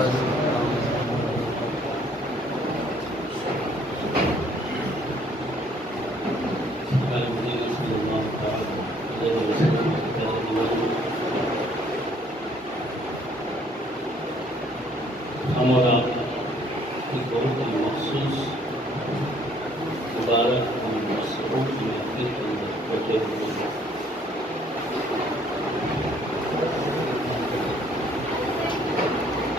ہم اور آپ ایک بہت ہی مخصوص مبارک اور مسعود محفل کے اندر بیٹھے ہوئے ہیں۔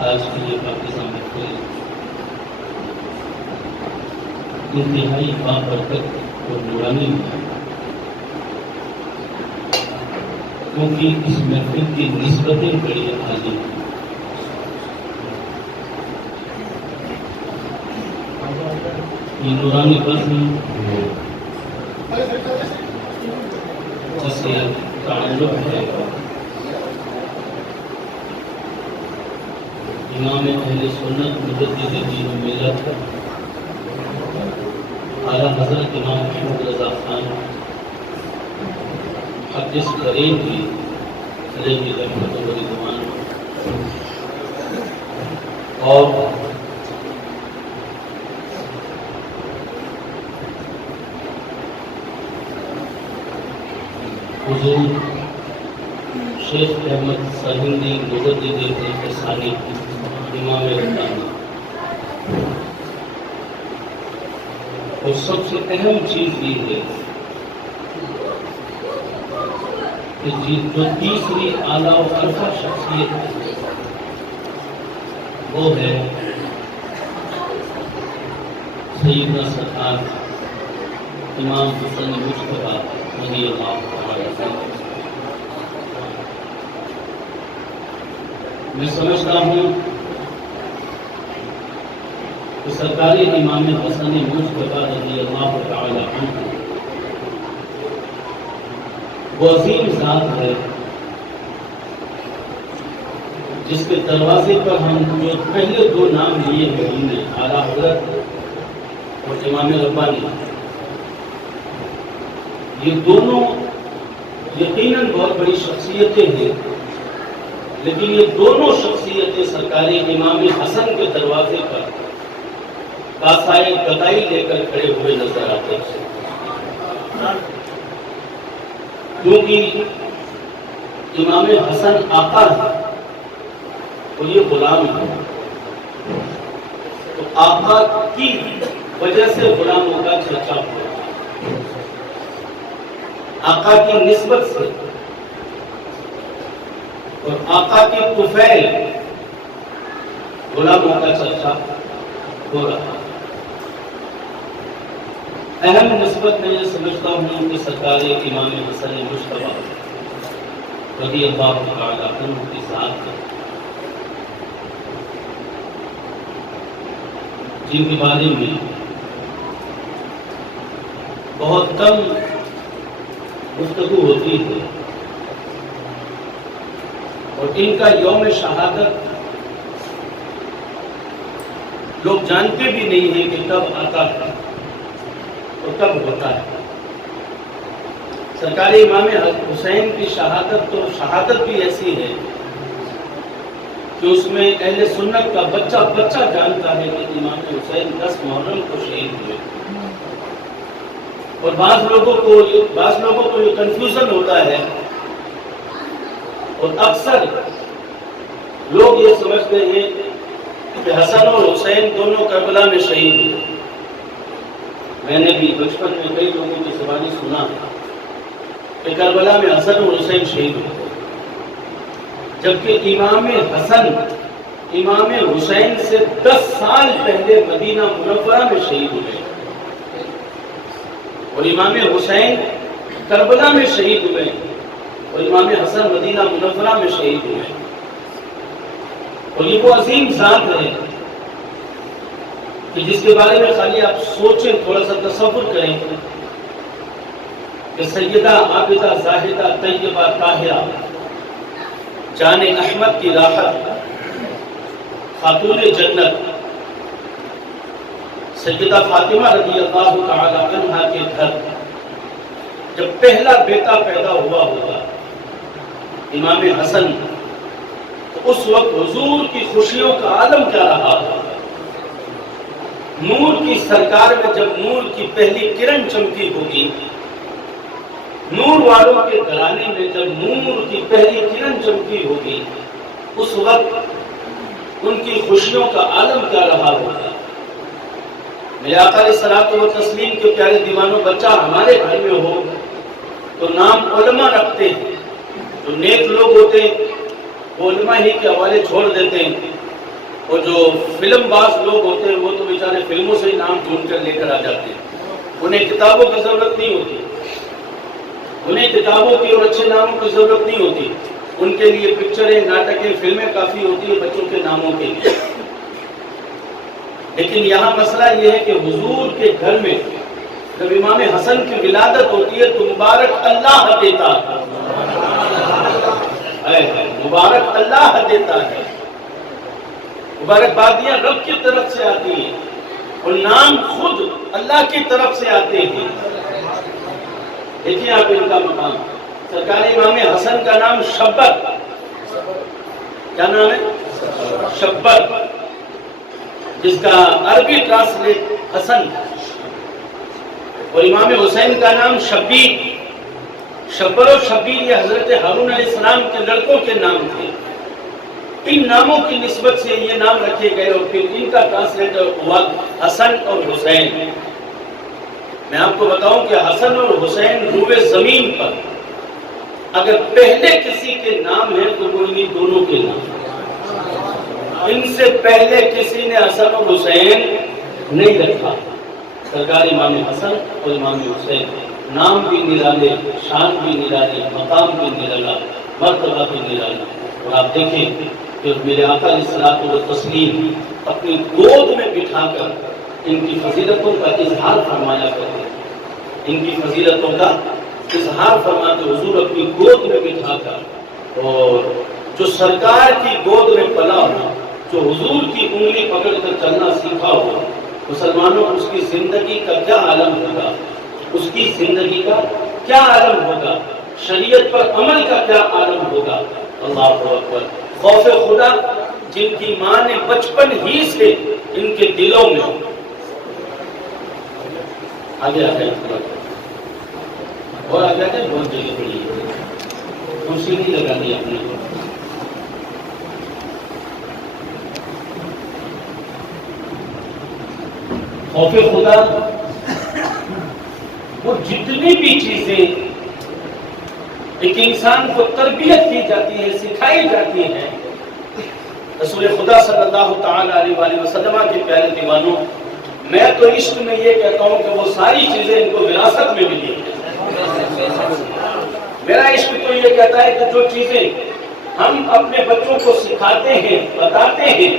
آج کی یہ پاکستان محفل انتہائی بابرکت اور نورانی ہے، کیونکہ اس محفل کی نسبتیں بڑی عالی ہیں۔ یہ نورانی بزم جسے تعلق ہے امام اہل سنت مجدد دین و ملت اعلیٰ حضرت امام محمد رضا خان محدث کریم کی علیہ رحمت و رضوان اور حضور شیخ احمد سرہندی مجدد دین ثانی امام ربانی۔ اور سب سے اہم چیز یہ ہے کہ جو تیسری اعلیٰ و عرفہ شخصیت ہے وہ ہے سیدنا سرکار امام حسن مجتبیٰ رضی اللہ تعالی عنہ۔ میں سمجھتا ہوں کہ سرکاری امام حسن مجتبیٰ رضی اللہ تعالی عنہ وہ عظیم ذات ہے جس کے دروازے پر ہم جو پہلے دو نام لیے ہیں ہم نے اعلیٰ حضرت اور امام ربانی، یہ دونوں یقیناً بہت بڑی شخصیتیں ہیں، لیکن یہ دونوں شخصیتیں سرکاری امام حسن کے دروازے پر کاسائے گدائی لے کر کھڑے ہوئے نظر آتے ہیں، کیونکہ امام حسن آقا ہے اور یہ غلام ہے، تو آقا کی وجہ سے غلاموں کا چرچا ہوا، آقا کی نسبت سے اور آقا کی طفیل غلاموں کا چرچا ہو رہا۔ اہم نسبت میں یہ سمجھتا ہوں کہ سرکار امام حسن مجتبیٰ رضی اللہ تعالی عنہ کی ذات ہے، جن کے بارے میں بہت کم گفتگو ہوتی ہے، اور ان کا یوم شہادت لوگ جانتے بھی نہیں ہیں کہ کب آتا ہے اور کب ہوتا ہے۔ سرکار امام حسین کی شہادت تو شہادت بھی ایسی ہے کہ اس میں اہل سنت کا بچہ بچہ جانتا ہے کہ امام حسین 10 محرم کو شہید ہوئے، اور بعض لوگوں کو یہ کنفیوژن ہوتا ہے، اور اکثر لوگ یہ سمجھتے ہیں کہ حسن اور حسین دونوں کربلا میں شہید ہوئے۔ میں نے بھی بچپن میں کئی لوگوں کی زبانی سنا کہ کربلا میں حسن اور حسین شہید ہوئے، جبکہ امام حسن امام حسین سے 10 سال پہلے مدینہ منورہ میں شہید ہوئے، اور امام حسین کربلا میں شہید ہوئے، اور امام حسن مدینہ منورہ میں شہید ہوئے۔ اور یہ وہ عظیم ذات ہے کہ جس کے بارے میں خالی آپ سوچیں، تھوڑا سا تصور کریں کہ سیدہ عابدہ زاہدہ طیبہ طاہرہ جان احمد کی راحت، خاتون جنت سیدہ فاطمہ رضی اللہ تعالی عنہا کے گھر جب پہلا بیٹا پیدا ہوا ہوگا امام حسن، تو اس وقت حضور کی خوشیوں کا عالم کیا رہا تھا۔ نور کی سرکار میں جب نور کی پہلی کرن چمکی ہوگی، نور والوں کے گھرانے میں جب نور کی پہلی کرن چمکی ہوگی، اس وقت ان کی خوشیوں کا عالم کیا رہا ہوگا۔ میرے آقا علیہ الصلوۃ والتسلیم کے پیارے دیوانوں، بچہ ہمارے گھر میں ہو تو نام علماء رکھتے ہیں، جو نیک لوگ ہوتے ہیں وہ علماء ہی کے حوالے چھوڑ دیتے ہیں، اور جو فلم باز لوگ ہوتے ہیں وہ تو بیچارے فلموں سے ہی نام ڈھونڈ کر لے کر آ جاتے ہیں، انہیں کتابوں کی ضرورت نہیں ہوتی، انہیں کتابوں کی اور اچھے ناموں کی ضرورت نہیں ہوتی، ان کے لیے پکچریں، ناٹکیں، فلمیں کافی ہوتی ہیں بچوں کے ناموں کے لیے۔ لیکن یہاں مسئلہ یہ ہے کہ حضور کے گھر میں جب امام حسن کی ولادت ہوتی ہے تو مبارک اللہ دیتا ہے، مبارک اللہ دیتا ہے، مبارکبادیاں رب کی طرف سے آتی ہیں اور نام خود اللہ کی طرف سے آتے ہیں۔ دیکھیے آپ ان کا مقام، سرکار امام حسن کا نام شبر، کیا نام ہے؟ شبر، جس کا عربی ٹرانسلیٹ حسن، اور امام حسین کا نام شبیر۔ شبر اور شبیر یہ حضرت ہارون علیہ السلام کے لڑکوں کے نام تھے، ان ناموں کی نسبت سے یہ نام رکھے گئے اور پھر ان کا ٹرانسلیٹ ہوا حسن اور حسین۔ میں آپ کو بتاؤں کہ حسن اور حسین روئے زمین پر اگر پہلے کسی کے نام ہیں تو وہ انہی دونوں کے نام، ان سے پہلے کسی نے حسن اور حسین نہیں رکھا۔ سرکار امام حسن اور امام حسین، نام بھی نرالے، شان بھی نرالے، مقام بھی نرالا، مرتبہ بھی نرالا۔ اور آپ دیکھیں کہ میرے آقا علیہ الصلوۃ والتسلیم اپنی گود میں بٹھا کر ان کی فضیلتوں کا اظہار فرمایا کرتے، ان کی فضیلتوں کا اظہار فرماتے حضور اپنی گود میں بٹھا کر۔ اور جو سرکار کی گود میں پلا ہو، جو حضور کی انگلی پکڑ کر چلنا سیکھا ہو، مسلمانوں اس کی زندگی کا کیا عالم ہوگا، اس کی زندگی کا کیا عالم ہوگا، شریعت پر عمل کا کیا عالم ہوگا۔ اللہ اکبر۔ خوف خدا جن کی ماں نے بچپن ہی سے ان کے دلوں میں، آگے آگے اور آگے آگے بہت جگہ پڑی ہے، کرسی نہیں لگا دی اپنے کو۔ خوف خدا وہ جتنی بھی چیزیں ایک انسان کو تربیت کی جاتی ہے، سکھائی جاتی ہے، رسول خدا صلی اللہ تعالی علیہ وآلہ وسلم کے پیارے دیوانوں، میں تو عشق میں یہ کہتا ہوں کہ وہ ساری چیزیں ان کو وراثت میں ملی ہیں۔ میرا عشق تو یہ کہتا ہے کہ جو چیزیں ہم اپنے بچوں کو سکھاتے ہیں، بتاتے ہیں،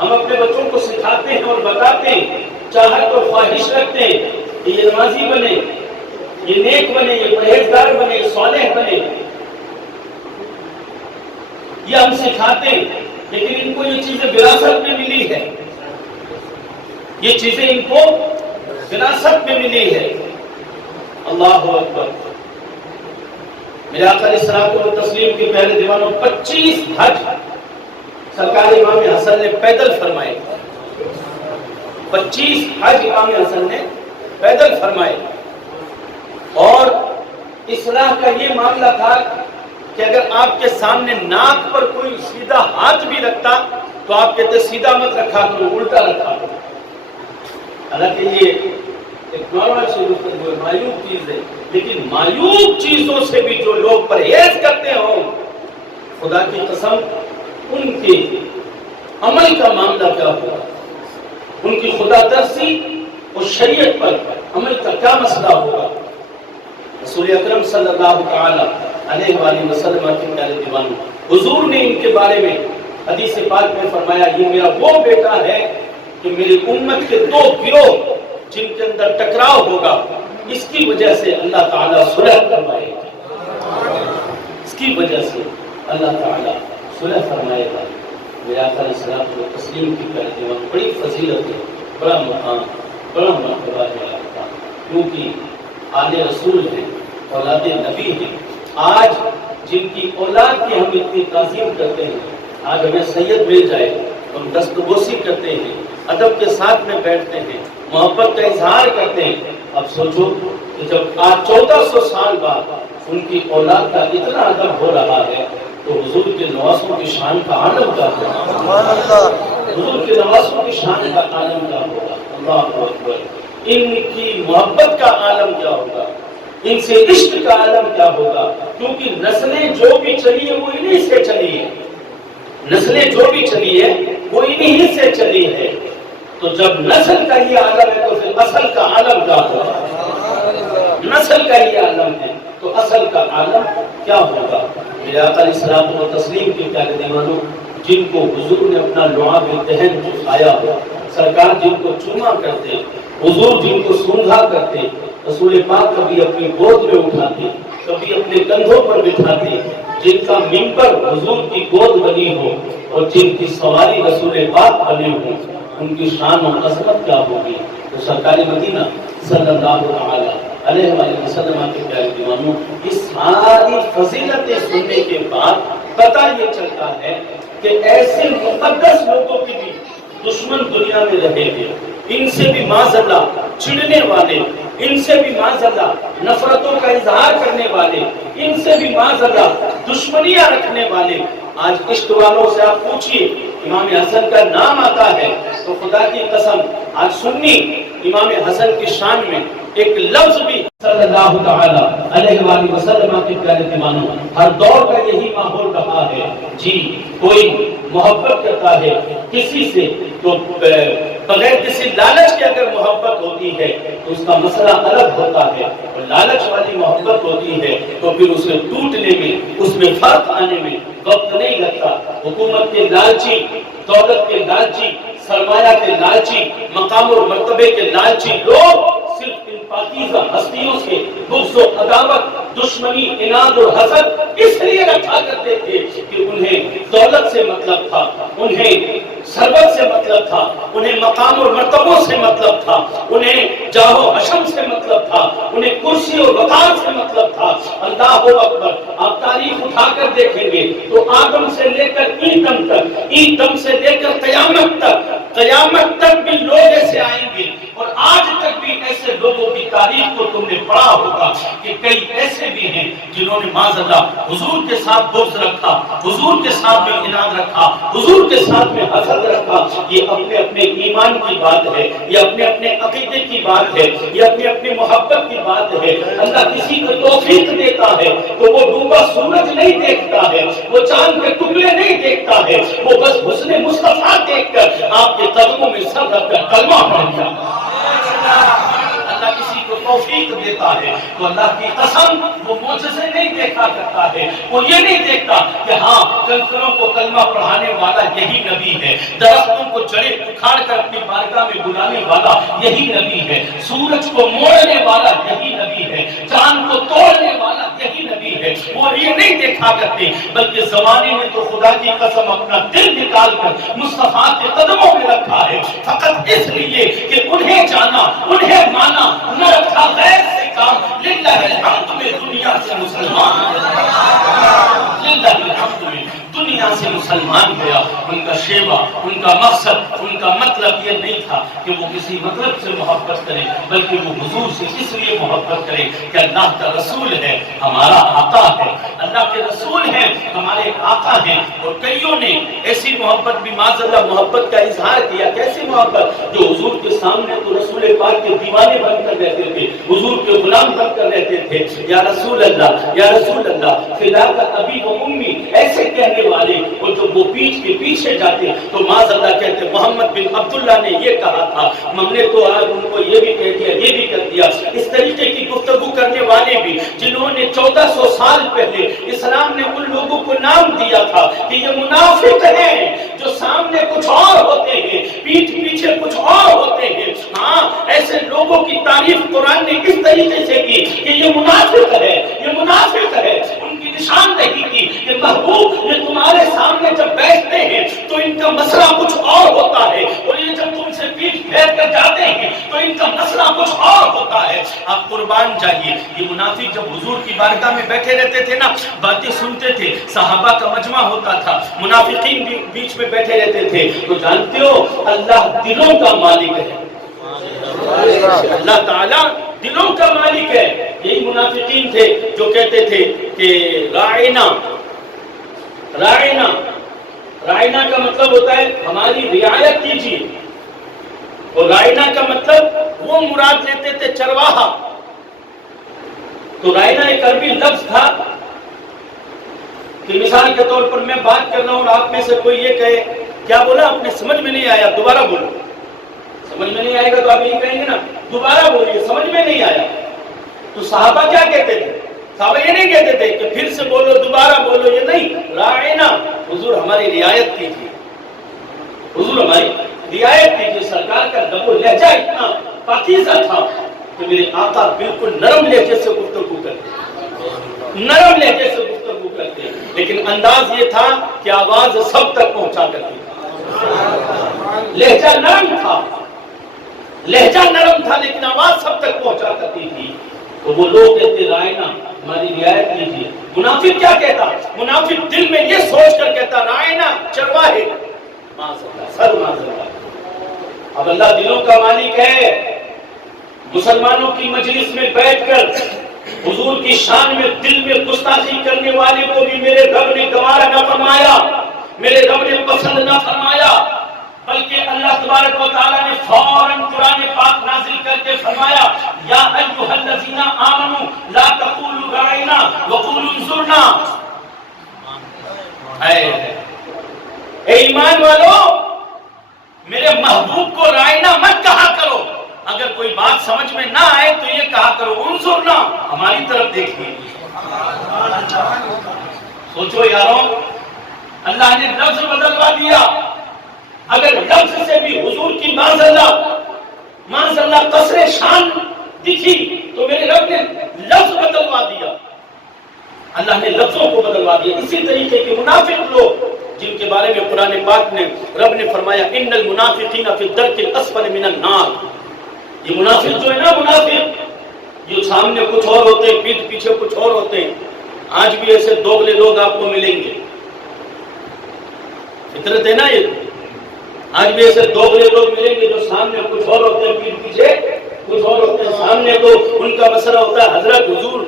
ہم اپنے بچوں کو سکھاتے ہیں اور بتاتے ہیں، چاہت اور خواہش رکھتے ہیں کہ یہ نمازی بنے، یہ نیک بنے، یہ پرہیزگار بنے، یہ صالح بنے، یہ ہم سکھاتے ہیں، لیکن ان کو یہ چیزیں وراثت میں ملی ہے، یہ چیزیں ان کو وراثت میں ملی ہے۔ اللہ اکبر۔ میرے آقا علیہ الصلوۃ والتسلیم کے پیارے دیوانوں، 25 حج سرکار امام حسن نے پیدل فرمائے، 25 حج امام حسن نے پیدل فرمائے، اور اصلاح کا یہ معاملہ تھا کہ اگر آپ کے سامنے ناک پر کوئی سیدھا ہاتھ بھی رکھتا تو آپ کہتے سیدھا مت رکھا کرو، الٹا رکھا کرو۔ حالانکہ یہ ایک نارمل سی معیوب چیز ہے، لیکن معیوب چیزوں سے بھی جو لوگ پرہیز کرتے ہوں، خدا کی قسم ان کے عمل کا معاملہ کیا ہوگا، ان کی خدا ترسی اور شریعت پر عمل کا کیا مسئلہ ہوگا۔ رسول اکرم صلی اللہ تعالی علیہ وآلہ وسلم کے پیارے دیوانوں، حضور نے ان کے بارے میں حدیث پاک میں فرمایا، یہ میرا وہ بیٹا ہے کہ میری امت کے 2 گروہ جن کے اندر ٹکراؤ ہوگا، اس کی وجہ سے اللہ تعالیٰ صلح فرمائے گا، اس کی وجہ سے اللہ تعالیٰ صلح فرمائے گا۔ میرے آقا علیہ الصلوۃ والتسلیم کی پیارے دیوانوں، بڑی فضیلت ہے، بڑا مقام، بڑا مرتبہ ہے آپ کا، کیونکہ آل رسول ہیں، اولاد نبی ہیں۔ آج جن کی اولاد کی ہم اتنی تعظیم کرتے ہیں، آج ہمیں سید مل جائے، ہم دستبوسی کرتے ہیں، ادب کے ساتھ میں بیٹھتے ہیں، محبت کا اظہار کرتے ہیں۔ اب سوچو کہ جب آج 1400 سال بعد ان کی اولاد کا اتنا ادب ہو رہا ہے تو حضور کے نواسوں کی شان کا عالم کیا ہوگا؟ حضور کے نواسوں کی شان کا عالم کیا ہوگا؟ اللہ اکبر! ان کی محبت کا عالم کیا ہوگا؟ ان سے عشق کا عالم کیا ہوگا؟ کیونکہ نسلیں جو بھی چلی ہے وہ انہی سے چلی ہے، نسلیں جو بھی چلی ہے وہ انہی سے چلی ہے۔ تو جب نسل کا یہ عالم ہے تو پھر اصل کا عالم کیا ہوگا؟ نسل کا یہ عالم ہے تو اصل کا عالم کیا ہوگا؟ میرے آقا علیہ السلام و تسلیم کے پیارے دیوانوں، جن کو حضور نے اپنا لعاب دہن چکھایا ہو، سرکار جن کو چوما کرتے، حضور جن کو سونگھا کرتے، رسول پاک کبھی اپنی گود میں اٹھاتے، کبھی اپنے کندھوں پر بٹھاتے، جن کا منبر حضور کی گود بنی ہو اور جن کی سواری رسول پاک بنے ہوں، ان کی شان و عظمت کیا ہوگی؟ تو سرکار مدینہ صلی اللہ علیہ وسلم کے پیارے دیوانوں، اس ساری فضیلتیں سننے کے بعد پتہ یہ چلتا ہے کہ ایسے مقدس لوگوں کی بھی دشمن دنیا میں رہے گے، ان سے بھی معاذ اللہ چڑھنے والے، ان سے بھی معاذ اللہ نفرتوں کا اظہار کرنے والے، ان سے بھی معاذ اللہ دشمنیاں رکھنے والے۔ آج عشق والوں سے آپ پوچھئے امام حسن کا نام آتا ہے تو خدا کی قسم آج سنی امام حسن کی شان میں ایک لفظ بھی صلی اللہ تعالی علیہ وآلہ وسلم کے پیارے دیوانوں، ہر دور کا یہی ماحول رہا ہے۔ جی کوئی محبت کرتا ہے کسی سے تو بغیر کسی لالچ کے اگر محبت ہوتی ہے تو اس کا مسئلہ الگ ہوتا ہے، اور لالچ والی محبت ہوتی ہے تو پھر اسے ٹوٹنے میں، اس میں فرق آنے میں وقت نہیں لگتا۔ حکومت کے لالچی، دولت کے لالچی، سرمایہ کے لالچی، مقام اور مرتبے کے لالچی لوگ صرف ان پاکیزہ ہستیوں سے بغض و عداوت، دشمنی، اناد اور حسد اس لیے رکھا کرتے تھے کہ انہیں دولت سے مطلب تھا، انہیں ثروت سے مطلب تھا، انہیں مقام اور مرتبوں سے مطلب تھا، انہیں جاہ و حشم سے مطلب تھا، انہیں کرسی اور وقار سے مطلب تھا۔ اللہ اکبر! آپ تاریخ اٹھا کر دیکھیں گے تو آدم سے لے کر ایدم تک، ایدم سے لے کر قیامت تک بھی لوگ ایسے آئیں گے، اور آج تک بھی ایسے لوگوں کی تاریخ کو تم نے پڑھا ہوگا کہ کئی ایسے بھی ہیں جنہوں نے معاذ اللہ حضور کے ساتھ بغض رکھا، حضور کے ساتھ میں اناد رکھا، حضور کے ساتھ میں حسد رکھا۔ یہ اپنے اپنے ایمان کی بات ہے، یہ اپنے اپنے عقیدے کی بات ہے، یہ اپنے اپنے محبت کی بات ہے۔ اللہ کسی کو توفیق دیتا ہے تو وہ ڈوبا سورج نہیں دیکھتا ہے، وہ چاند کے ٹکڑے نہیں دیکھتا ہے، وہ بس حسن مصطفیٰ دیکھ کر آپ کے قدموں میں سر رکھ کر کلمہ پڑھ دیا۔ اللہ کسی کو توفیق دیتا ہے تو اللہ کی قسم وہ معجزے نہیں دیکھا کرتا ہے، وہ یہ نہیں دیکھتا کہ ہاں کنکروں کو کلمہ پڑھانے والا یہی نبی ہے، درختوں کو جڑیں اکھاڑ کر اپنی بارگاہ میں بلانے والا یہی نبی ہے، سورج کو موڑنے والا یہی نبی ہے، چاند کو توڑنے والا یہی نبی ہے۔ وہ یہ نہیں دیکھا کرتے، بلکہ زمانے نے تو خدا کی قسم اپنا دل نکال کر مصطفیٰ کے قدموں میں رکھا ہے، فقط اس لیے کہ انہیں جانا، انہیں مانا، نہ رکھا غیر سے کام۔ للہ الحمد میں دنیا سے مسلمان للہ الحمد میں دنیا سے مسلمان گیا۔ ان کا شیوا، ان کا مقصد، ان کا مطلب یہ نہیں تھا کہ وہ کسی مطلب سے محبت کرے، بلکہ وہ حضور سے اس لیے محبت کرے کہ اللہ کا رسول ہے، ہمارا آقا ہے، اللہ کے رسول ہیں، ہمارے آقا ہیں۔ اور کئیوں نے ایسی محبت بھی معاذ اللہ محبت کا اظہار کیا۔ کیسی محبت؟ جو حضور کے سامنے تو رسول پاک کے دیوانے بن کر رہتے تھے، حضور کے غلام بن کر رہتے تھے، یا رسول اللہ، یا رسول اللہ، فداک ابی و امی، ایسے کہنے والے۔ اور جب وہ پیٹھ کے پیچھے جاتے تو معاذ اللہ کہتے محمد بن عبداللہ نے یہ کہا تھا، ہم نے تو آج ان کو یہ بھی کہہ دیا، یہ بھی کر دیا۔ اس طریقے کی گفتگو کرنے والے بھی جنہوں نے 1400 سال پہلے اسلام نے ان لوگوں کو نام دیا تھا کہ یہ منافق ہیں، جو سامنے کچھ اور ہوتے ہیں، پیٹھ پیچھے کچھ اور ہوتے ہیں۔ ہاں، ایسے لوگوں کی تعریف قرآن نے اس طریقے سے کی کہ یہ منافق ہے، یہ منافق ہے۔ ان کی نشاندہی کی کہ محبوب یہ تمہارے سامنے جب بیٹھتے ہیں تو ان کا مسئلہ کچھ اور ہوتا ہے، اور یہ جب تم سے پیٹھ پھیر کر جاتے ہیں تو ان کا مسئلہ کچھ اور ہوتا ہے، آپ قربان جائیے۔ یہ منافق جب حضور کی بارگاہ میں بیٹھے رہتے تھے نا، باتیں سنتے تھے، صحابہ کا مجمع ہوتا تھا، منافقین بھی بیچ میں بیٹھے رہتے تھے، تو جانتے ہو اللہ دلوں کا مالک ہے، اللہ تعالیٰ دلوں کا مالک ہے۔ یہی منافقین تھے جو کہتے تھے کہ رائنا، رائنا، رائنا کا مطلب ہوتا ہے ہماری رعایت کیجیے، اور رائنا کا مطلب وہ مراد لیتے تھے چرواہا۔ تو رائنا ایک عربی لفظ تھا کہ مثال کے طور پر میں بات کر رہا ہوں اور آپ میں سے کوئی یہ کہے کیا بولا آپ نے، سمجھ میں نہیں آیا، دوبارہ بولو۔ سمجھ میں نہیں آئے گا تو آپ یہی کہیں گے نا دوبارہ بولیے، سمجھ میں نہیں آیا۔ تو صحابہ کیا کہتے تھے؟ صحابہ یہ نہیں کہتے تھے کہ پھر سے بولو، دوبارہ بولو، یہ نہیں، رائنا، حضور ہماری رعایت کیجیے، حضور ہماری رعایت کیجیے۔ سرکار کا لب و لہجہ اتنا پاکیزہ تھا کہ میرے آقا بالکل نرم لہجے سے گفتگو کرتے، نرم لہجے سے گفتگو کرتے، لیکن انداز یہ تھا کہ آواز سب تک پہنچا کرتی، لہجہ نرم تھا، لہجہ نرم تھا لیکن آواز سب تک پہنچا کرتی تھی۔ تو وہ لوگ کہتے رائنا ہماری رعایت کیجیے۔ منافق کیا کہتا؟ منافق دل میں یہ سوچ کر کہتا رائنا چرواہے، سر معذرت۔ اب اللہ دلوں کا مالک ہے، مسلمانوں کی مجلس میں بیٹھ کر حضور کی شان میں دل میں گستاخی کرنے والے کو بھی میرے رب نے گوارا نہ فرمایا، میرے رب نے پسند نہ فرمایا، بلکہ اللہ تبارک و تعالیٰ نے فوراً قرآن پاک نازل کر کے فرمایا یا ایھا الذین آمنوا لا تقولوا رائنا وقولوا انظرنا۔ اے ایمان والو، میرے محبوب کو رائنا مت کہا کرو، اگر کوئی بات سمجھ میں نہ آئے تو یہ کہا کرو انظرنا، ہماری طرف دیکھیے۔ سوچو یاروں، اللہ نے لفظ بدلوا دیا۔ اگر لفظ سے بھی حضور کی معاذ اللہ قصر شان دکھی تو میرے رب نے لفظ بدلوا دیا، اللہ نے لفظوں کو بدلوا دیا۔ اسی طریقے کے منافق لوگ جن کے بارے میں قرآن پاک نے رب نے فرمایا ان المنافقین فی الدرک الاسفل من النار، یہ منافق جو ہے نا، منافق جو سامنے کچھ اور ہوتے ہیں پیٹھ پیچھے کچھ اور ہوتے ہیں، آج بھی ایسے دوغلے لوگ آپ کو ملیں گے، فطرت ہے نا یہ، آج بھی ایسے دوغلے لوگ ملیں گے جو سامنے کچھ اور ہوتے ہیں پیٹھ پیچھے کچھ اور ہوتے ہیں۔ سامنے تو ان کا مسئلہ ہوتا ہے حضرت حضور،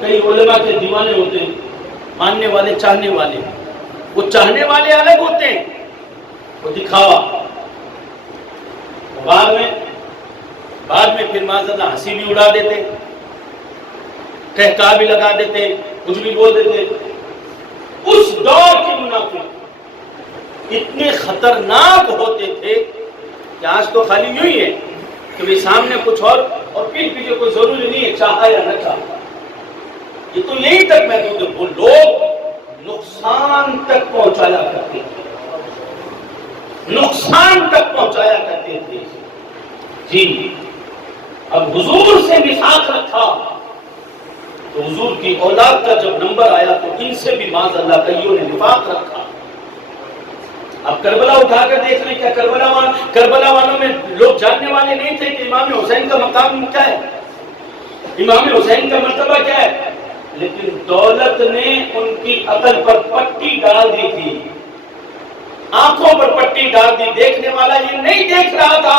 کئی علماء کے دیوانے ہوتے ہیں، ماننے والے چاہنے والے، وہ چاہنے والے الگ ہوتے ہیں، وہ دکھاوا، بعد میں پھر معاذ اللہ ہنسی بھی اڑا دیتے، ٹہکا بھی لگا دیتے، کچھ بھی بول دیتے۔ اس دور کے منافق اتنے خطرناک ہوتے تھے کہ آج تو خالی یوں ہی ہے کہ بھی سامنے کچھ اور پیٹھ پیچھے کوئی ضروری نہیں ہے چاہا یا نہ چاہا۔ یہ تو یہی تک محدود ہے، وہ لوگ نقصان تک پہنچایا کرتے تھے، نقصان تک پہنچایا کرتے تھے۔ جی اب حضور سے میثاق رکھا تو حضور کی اولاد کا جب نمبر آیا تو ان سے بھی معاذ اللہ کئیوں نے نفاق رکھا۔ اب کربلا اٹھا کر دیکھ لیں، کیا کربلا والوں میں لوگ جاننے والے نہیں تھے کہ امام حسین کا مقام کیا ہے، امام حسین کا مرتبہ کیا ہے؟ لیکن دولت نے ان کی عقل پر پٹی ڈال دی تھی، آنکھوں پر پٹی ڈال دی، دیکھنے والا یہ نہیں دیکھ رہا تھا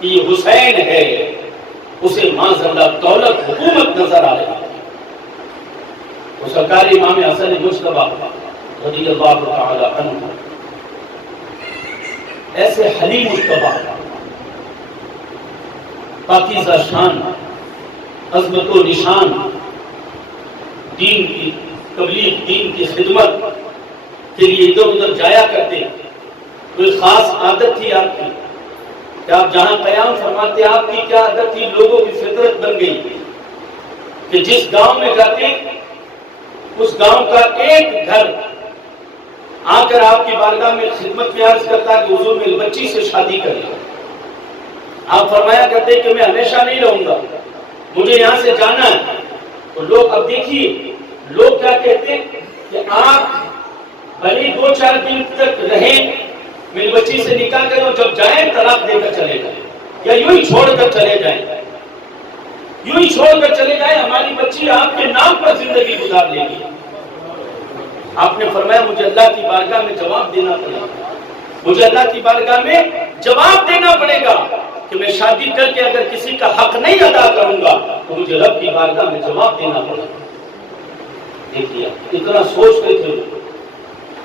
کہ یہ حسین ہے، اسے معاذ اللہ دولت حکومت نظر آ رہی ہے۔ وہ سرکار امام حسن مجتبیٰ رضی اللہ تعالی عنہ ایسے حلیم مجتبیٰ، پاکیزہ شان، عظمت و نشان، دین کی تبلیغ، دین کی خدمت کے لیے ادھر ادھر جایا کرتے۔ کوئی خاص عادت تھی آپ کی کہ آپ جہاں قیام فرماتے، آپ کی کیا عادت تھی؟ لوگوں کی فطرت بن گئی کہ جس گاؤں میں جاتے اس گاؤں کا ایک گھر آ کر آپ کی بارگاہ میں خدمت میں عرض کرتا کہ حضور میری بچی سے شادی کریں۔ آپ فرمایا کرتے کہ میں ہمیشہ نہیں رہوں گا، مجھے یہاں سے جانا ہے۔ تو لوگ اب دیکھیے لوگ کیا کہتے کہ آپ بھلے 2-4 دن تک رہیں میری بچی سے نکاح کرو، جب جائیں طلاق دے کر چلے جائیں، یا یوں ہی چھوڑ کر چلے جائیں، یوں ہی چھوڑ کر چلے جائیں، ہماری بچی آپ کے نام پر زندگی گزار لے گی۔ آپ نے فرمایا مجھے اللہ کی بارگاہ میں جواب دینا پڑے گا، مجھے اللہ کی بارگاہ میں جواب دینا پڑے گا کہ میں شادی کر کے اگر کسی کا حق نہیں ادا کروں گا تو مجھے رب کی بارگاہ میں جواب دینا پڑے گا۔ دیکھیے اتنا سوچتے تھے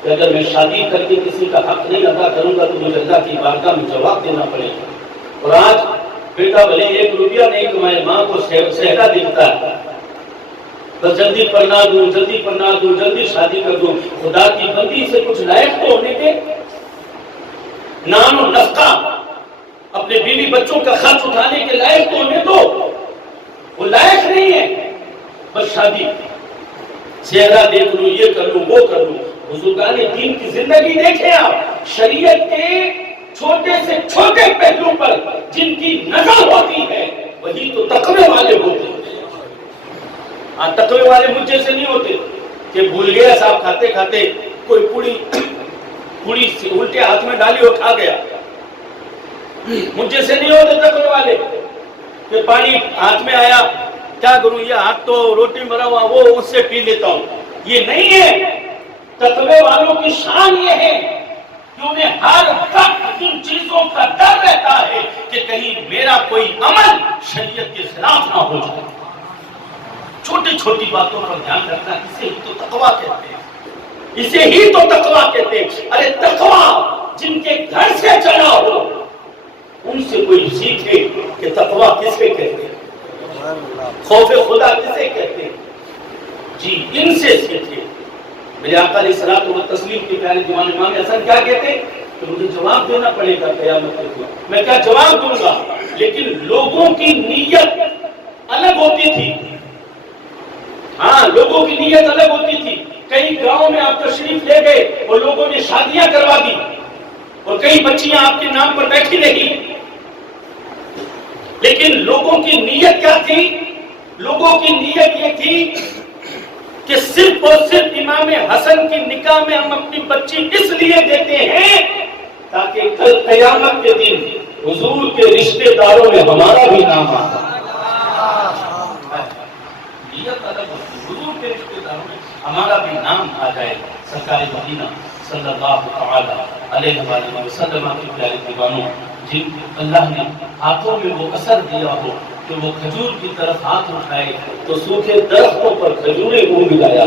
کہ اگر میں شادی کر کے کسی کا حق نہیں ادا کروں گا تو مجھے اللہ کی بارگاہ میں جواب دینا پڑے گا۔ اور آج بیٹا بھلے 1 روپیہ نہیں کمائے، ماں کو صحرا دکھتا ہے، بس جلدی پڑھنا دوں، جلدی پڑھنا دوں، جلدی شادی کر دوں۔ خدا کی بندی سے کچھ لائق تو ہونے کے، نان و نفقہ اپنے بیوی بچوں کا خرچ اٹھانے کے لائق تو ہونے دو، وہ لائق نہیں ہے، بس شادی، چہرہ دیکھ لوں، یہ کر لوں، وہ کر لوں۔ بزرگان دین کی زندگی دیکھیں آپ، شریعت کے چھوٹے سے چھوٹے پہلو پر جن کی نظر ہوتی ہے وہی تو تقوی والے ہوتے ہیں۔ تقوی والے مجھ جیسے نہیں ہوتے کہ بھول گیا صاحب کھاتے کھاتے کوئی پوڑی الٹے ہاتھ میں ڈالی اور کھا گیا، مجھ جیسے نہیں ہوتے تقوی والے کہ پانی ہاتھ میں آیا کیا کروں، یہ ہاتھ تو روٹی مرا ہوا وہ اس سے پی لیتا ہوں، یہ نہیں ہے۔ تقوی والوں کی شان یہ ہے کہ انہیں ہر وقت ان چیزوں کا ڈر رہتا ہے کہ کہیں میرا کوئی عمل شریعت کے خلاف نہ ہو جائے۔ چھوٹی چھوٹی باتوں پر دھیان رکھنا، اسے ہی تو تقویٰ کہتے ہیں، اسے ہی تو تقویٰ کہتے ہیں۔ ارے تقویٰ جن کے گھر سے چلا ہو ان سے کوئی سیکھے کہ تقویٰ کسے کہتے ہیں، خوف خدا کسے کہتے ہیں، جی ان سے سیکھے۔ میرے آقا علیہ الصلوۃ والتسلیم کے پیارے دیوان امام حسن کیا کہتے ہیں کہ مجھے جواب دینا پڑے گا قیامت کے دن، میں کیا جواب دوں گا، لیکن لوگوں کی نیت الگ ہوتی تھی، ہاں لوگوں کی نیت الگ ہوتی تھی۔ کئی گاؤں میں آپ تشریف لے گئے اور لوگوں نے شادیاں کروا دی اور کئی بچیاں آپ کے نام پر بیٹھی رہی، لیکن لوگوں کی نیت کیا تھی؟ لوگوں کی نیت یہ تھی کہ صرف اور صرف امام حسن کی نکاح میں ہم اپنی بچی اس لیے دیتے ہیں تاکہ کل قیامت کے دن حضور کے رشتہ داروں میں ہمارا بھی نام آتا۔ حضور کے رشتہ داروں میں ہمارا بھی نام آ جائے۔ سرکار مدینہ صلی اللہ تعالی علیہ وآلہ وسلم کے پیارے دیوانوں، جن اللہ نے ہاتھوں میں وہ اثر دیا ہو کہ وہ کھجور کی طرف ہاتھ اٹھائے تو سوکھے درختوں پر کھجوریں اگ جایا،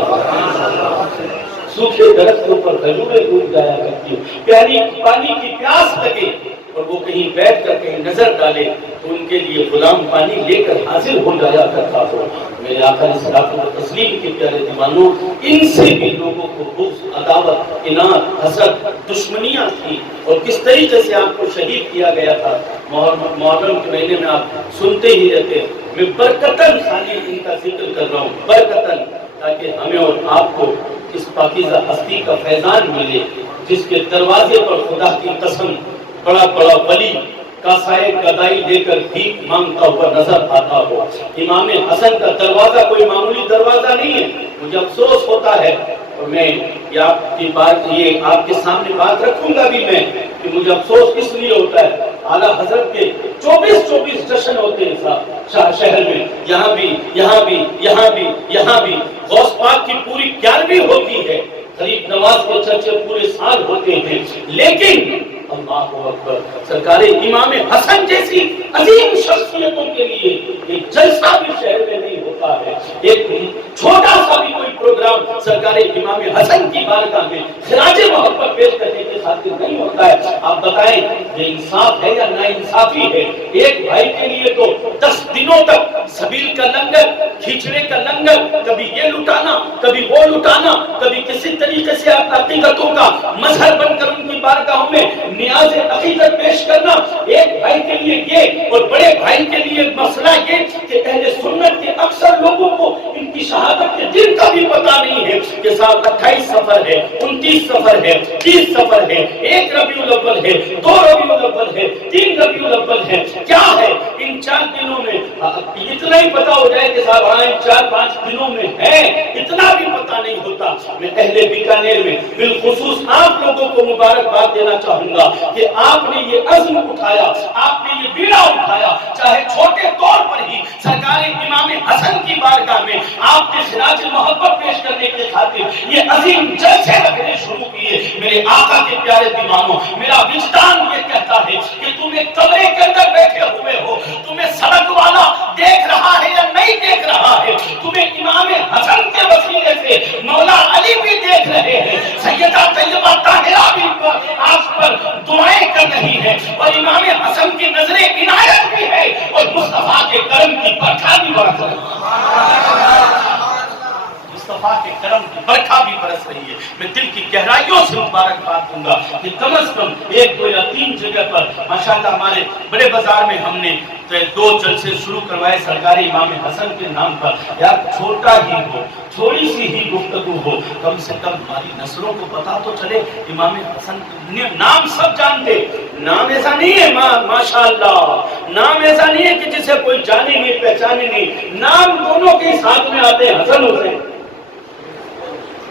سوکھے درختوں پر کھجوریں اگ جایا کرتی، پیاری پانی کی پیاس لگے اور وہ کہیں بیٹھ کر کہیں نظر ڈالے تو ان کے لیے غلام پانی لے کر حاضر ہو جایا کرتا ہو۔ میرے آقا علیہ الصلوۃ والتسلیم کے پیارے دیوانوں، ان سے بھی لوگوں کو بغض، عداوت، اناد، حسد، دشمنیاں تھی، اور کس طریقے سے آپ کو شہید کیا گیا تھا۔ محرم کے مہینے میں آپ سنتے ہی رہتے، میں برکتاً خالی ان کا ذکر کر رہا ہوں، برکتاً، تاکہ ہمیں اور آپ کو اس پاکیزہ ہستی کا فیضان ملے جس کے دروازے پر خدا کی قسم بڑا بڑا ولی کاسائے گدائی لے کر بھیک مانگتا ہوا نظر آتا ہو۔ امام حسن کا دروازہ کوئی معمولی دروازہ نہیں ہے۔ مجھے افسوس ہوتا ہے اور میں یہ آپ کی بات، یہ آپ کے سامنے بات رکھوں گا بھی میں کہ مجھے افسوس اس لیے ہوتا ہے، اعلیٰ حضرت کے 24 جشن ہوتے ہیں صاحب شہر میں، یہاں بھی یہاں بھی یہاں بھی یہاں بھی، غوث پاک کی پوری 11ویں ہوتی ہے، غریب نواز کے چرچے پورے سال ہوتے ہیں، لیکن اللہ اکبر، سرکار امام حسن جیسی عظیم شخصیتوں کے لیے ایک جلسہ بھی شہر میں نہیں ہوتا ہے، ایک چھوٹا سا بھی کوئی پروگرام سرکار امام حسن کی بارگاہ میں خراج محبت پیش کرنے کے خاطر نہیں ہوتا ہے۔ آپ بتائیں یہ انصاف ہے یا نا انصافی ہے؟ ایک بھائی کے لیے تو 10 دنوں تک سبیل کا لنگر، کھچڑے کا لنگر، کبھی یہ لٹانا کبھی وہ لٹانا، کبھی کسی طریقے سے عقیدتوں کا مظہر بن کر ان کی بارگاہوں میں نیاز عقیدت پیش کرنا۔ ایک بھائی کے لیے یہ، اور بڑے بھائی کے لیے مسئلہ یہ کہ اہل سنت کے اکثر لوگوں کو ان کی شہادت کے دن کا بھی پتہ نہیں ہے کہ سال 28 سفر ہے، 29 سفر ہے، 30 سفر ہے، 1 ربیع الاول ہے، 2 ربیع الاول ہے، 3 ربیع الاول ہے، کیا ہے ان 4 دنوں میں؟ اتنا ہی پتا ہو جائے کہ صاحب ہاں 4-5 دنوں میں ہے، اتنا بھی پتا نہیں ہوتا۔ میں اہل بیکانیر میں بالخصوص آپ لوگوں کو مبارکباد دینا چاہوں گا کہ آپ نے یہ عزم اٹھایا، آپ نے یہ بیڑا اٹھایا، چاہے چھوٹے طور پر ہی سرکار امام حسن کی بارگاہ میں آپ نے خراج محبت پیش کرنے کے خاطر یہ عظیم جلسے رکھنے شروع کیے۔ میرے آقا کے پیارے دیوانوں، میرا وجدان یہ کہتا ہے کہ تم ایک کمرے کے اندر بیٹھے ہوئے ہو، تمہیں سڑک والا دیکھ رہا ہے یا نہیں دیکھ رہا ہے، تمہیں امام حسن کے وسیلے سے مولا علی بھی دیکھ رہے ہیں، سیدہ طیبہ طاہرہ بھی آپ پر دعائیں کر رہی ہے، اور امام حسن کی نظر عنایت بھی ہے، اور مصطفیٰ کے کرم کی برکھا بھی برس رہی ہے، مصطفیٰ کے کرم کی برکھا بھی برس رہی ہے۔ میں دل کی گہرائیوں سے مبارکباد دوں گا کہ کم از کم 1 2 یا 3 جگہ پر ماشاءاللہ ہمارے بڑے بازار میں ہم نے 2 جلسے شروع کروائے سرکار امام حسن کے نام پر۔ یار چھوٹا ہی ہو، تھوڑی سی ہی گفتگو ہو، کم سے کم ہماری نسلوں کو پتا تو چلے امام حسن نام سب جانتے، نام ایسا نہیں ہے ماشاءاللہ، نام ایسا نہیں ہے کہ جسے کوئی جانے نہیں پہچانے نہیں، نام دونوں کے ساتھ میں آتے ہیں، حسن حسین۔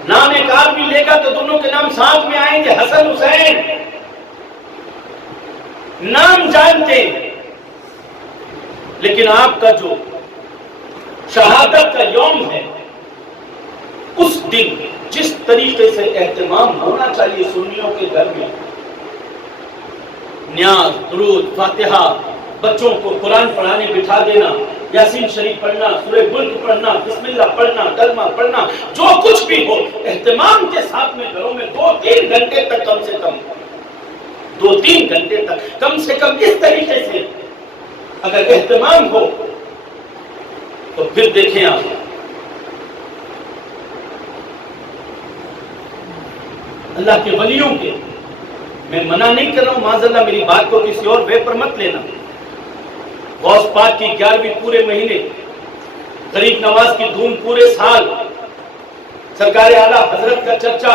نام ایک آدمی لے گا تو دونوں کے نام ساتھ میں آئیں گے، حسن حسین۔ نام جانتے، لیکن آپ کا جو شہادت کا یوم ہے اس دن جس طریقے سے اہتمام ہونا چاہیے سنیوں کے گھر میں، نیاز، درود، فاتحہ، بچوں کو قرآن پڑھانے بٹھا دینا، یاسین شریف پڑھنا، سورہ ملک پڑھنا، بسم اللہ پڑھنا، کلمہ پڑھنا، جو کچھ بھی ہو اہتمام کے ساتھ میں گھروں میں 2-3 گھنٹے تک کم سے کم 2-3 گھنٹے تک کم سے کم اس طریقے سے اگر اہتمام ہو تو پھر دیکھیں آپ اللہ کے ولیوں کے، میں منع نہیں کر رہا ہوں، معاذاللہ میری بات کو کسی اور وے پر مت لینا، غوث پاک کی 11ویں پورے مہینے، غریب نواز کی دھوم پورے سال، سرکار اعلیٰ حضرت کا چرچا،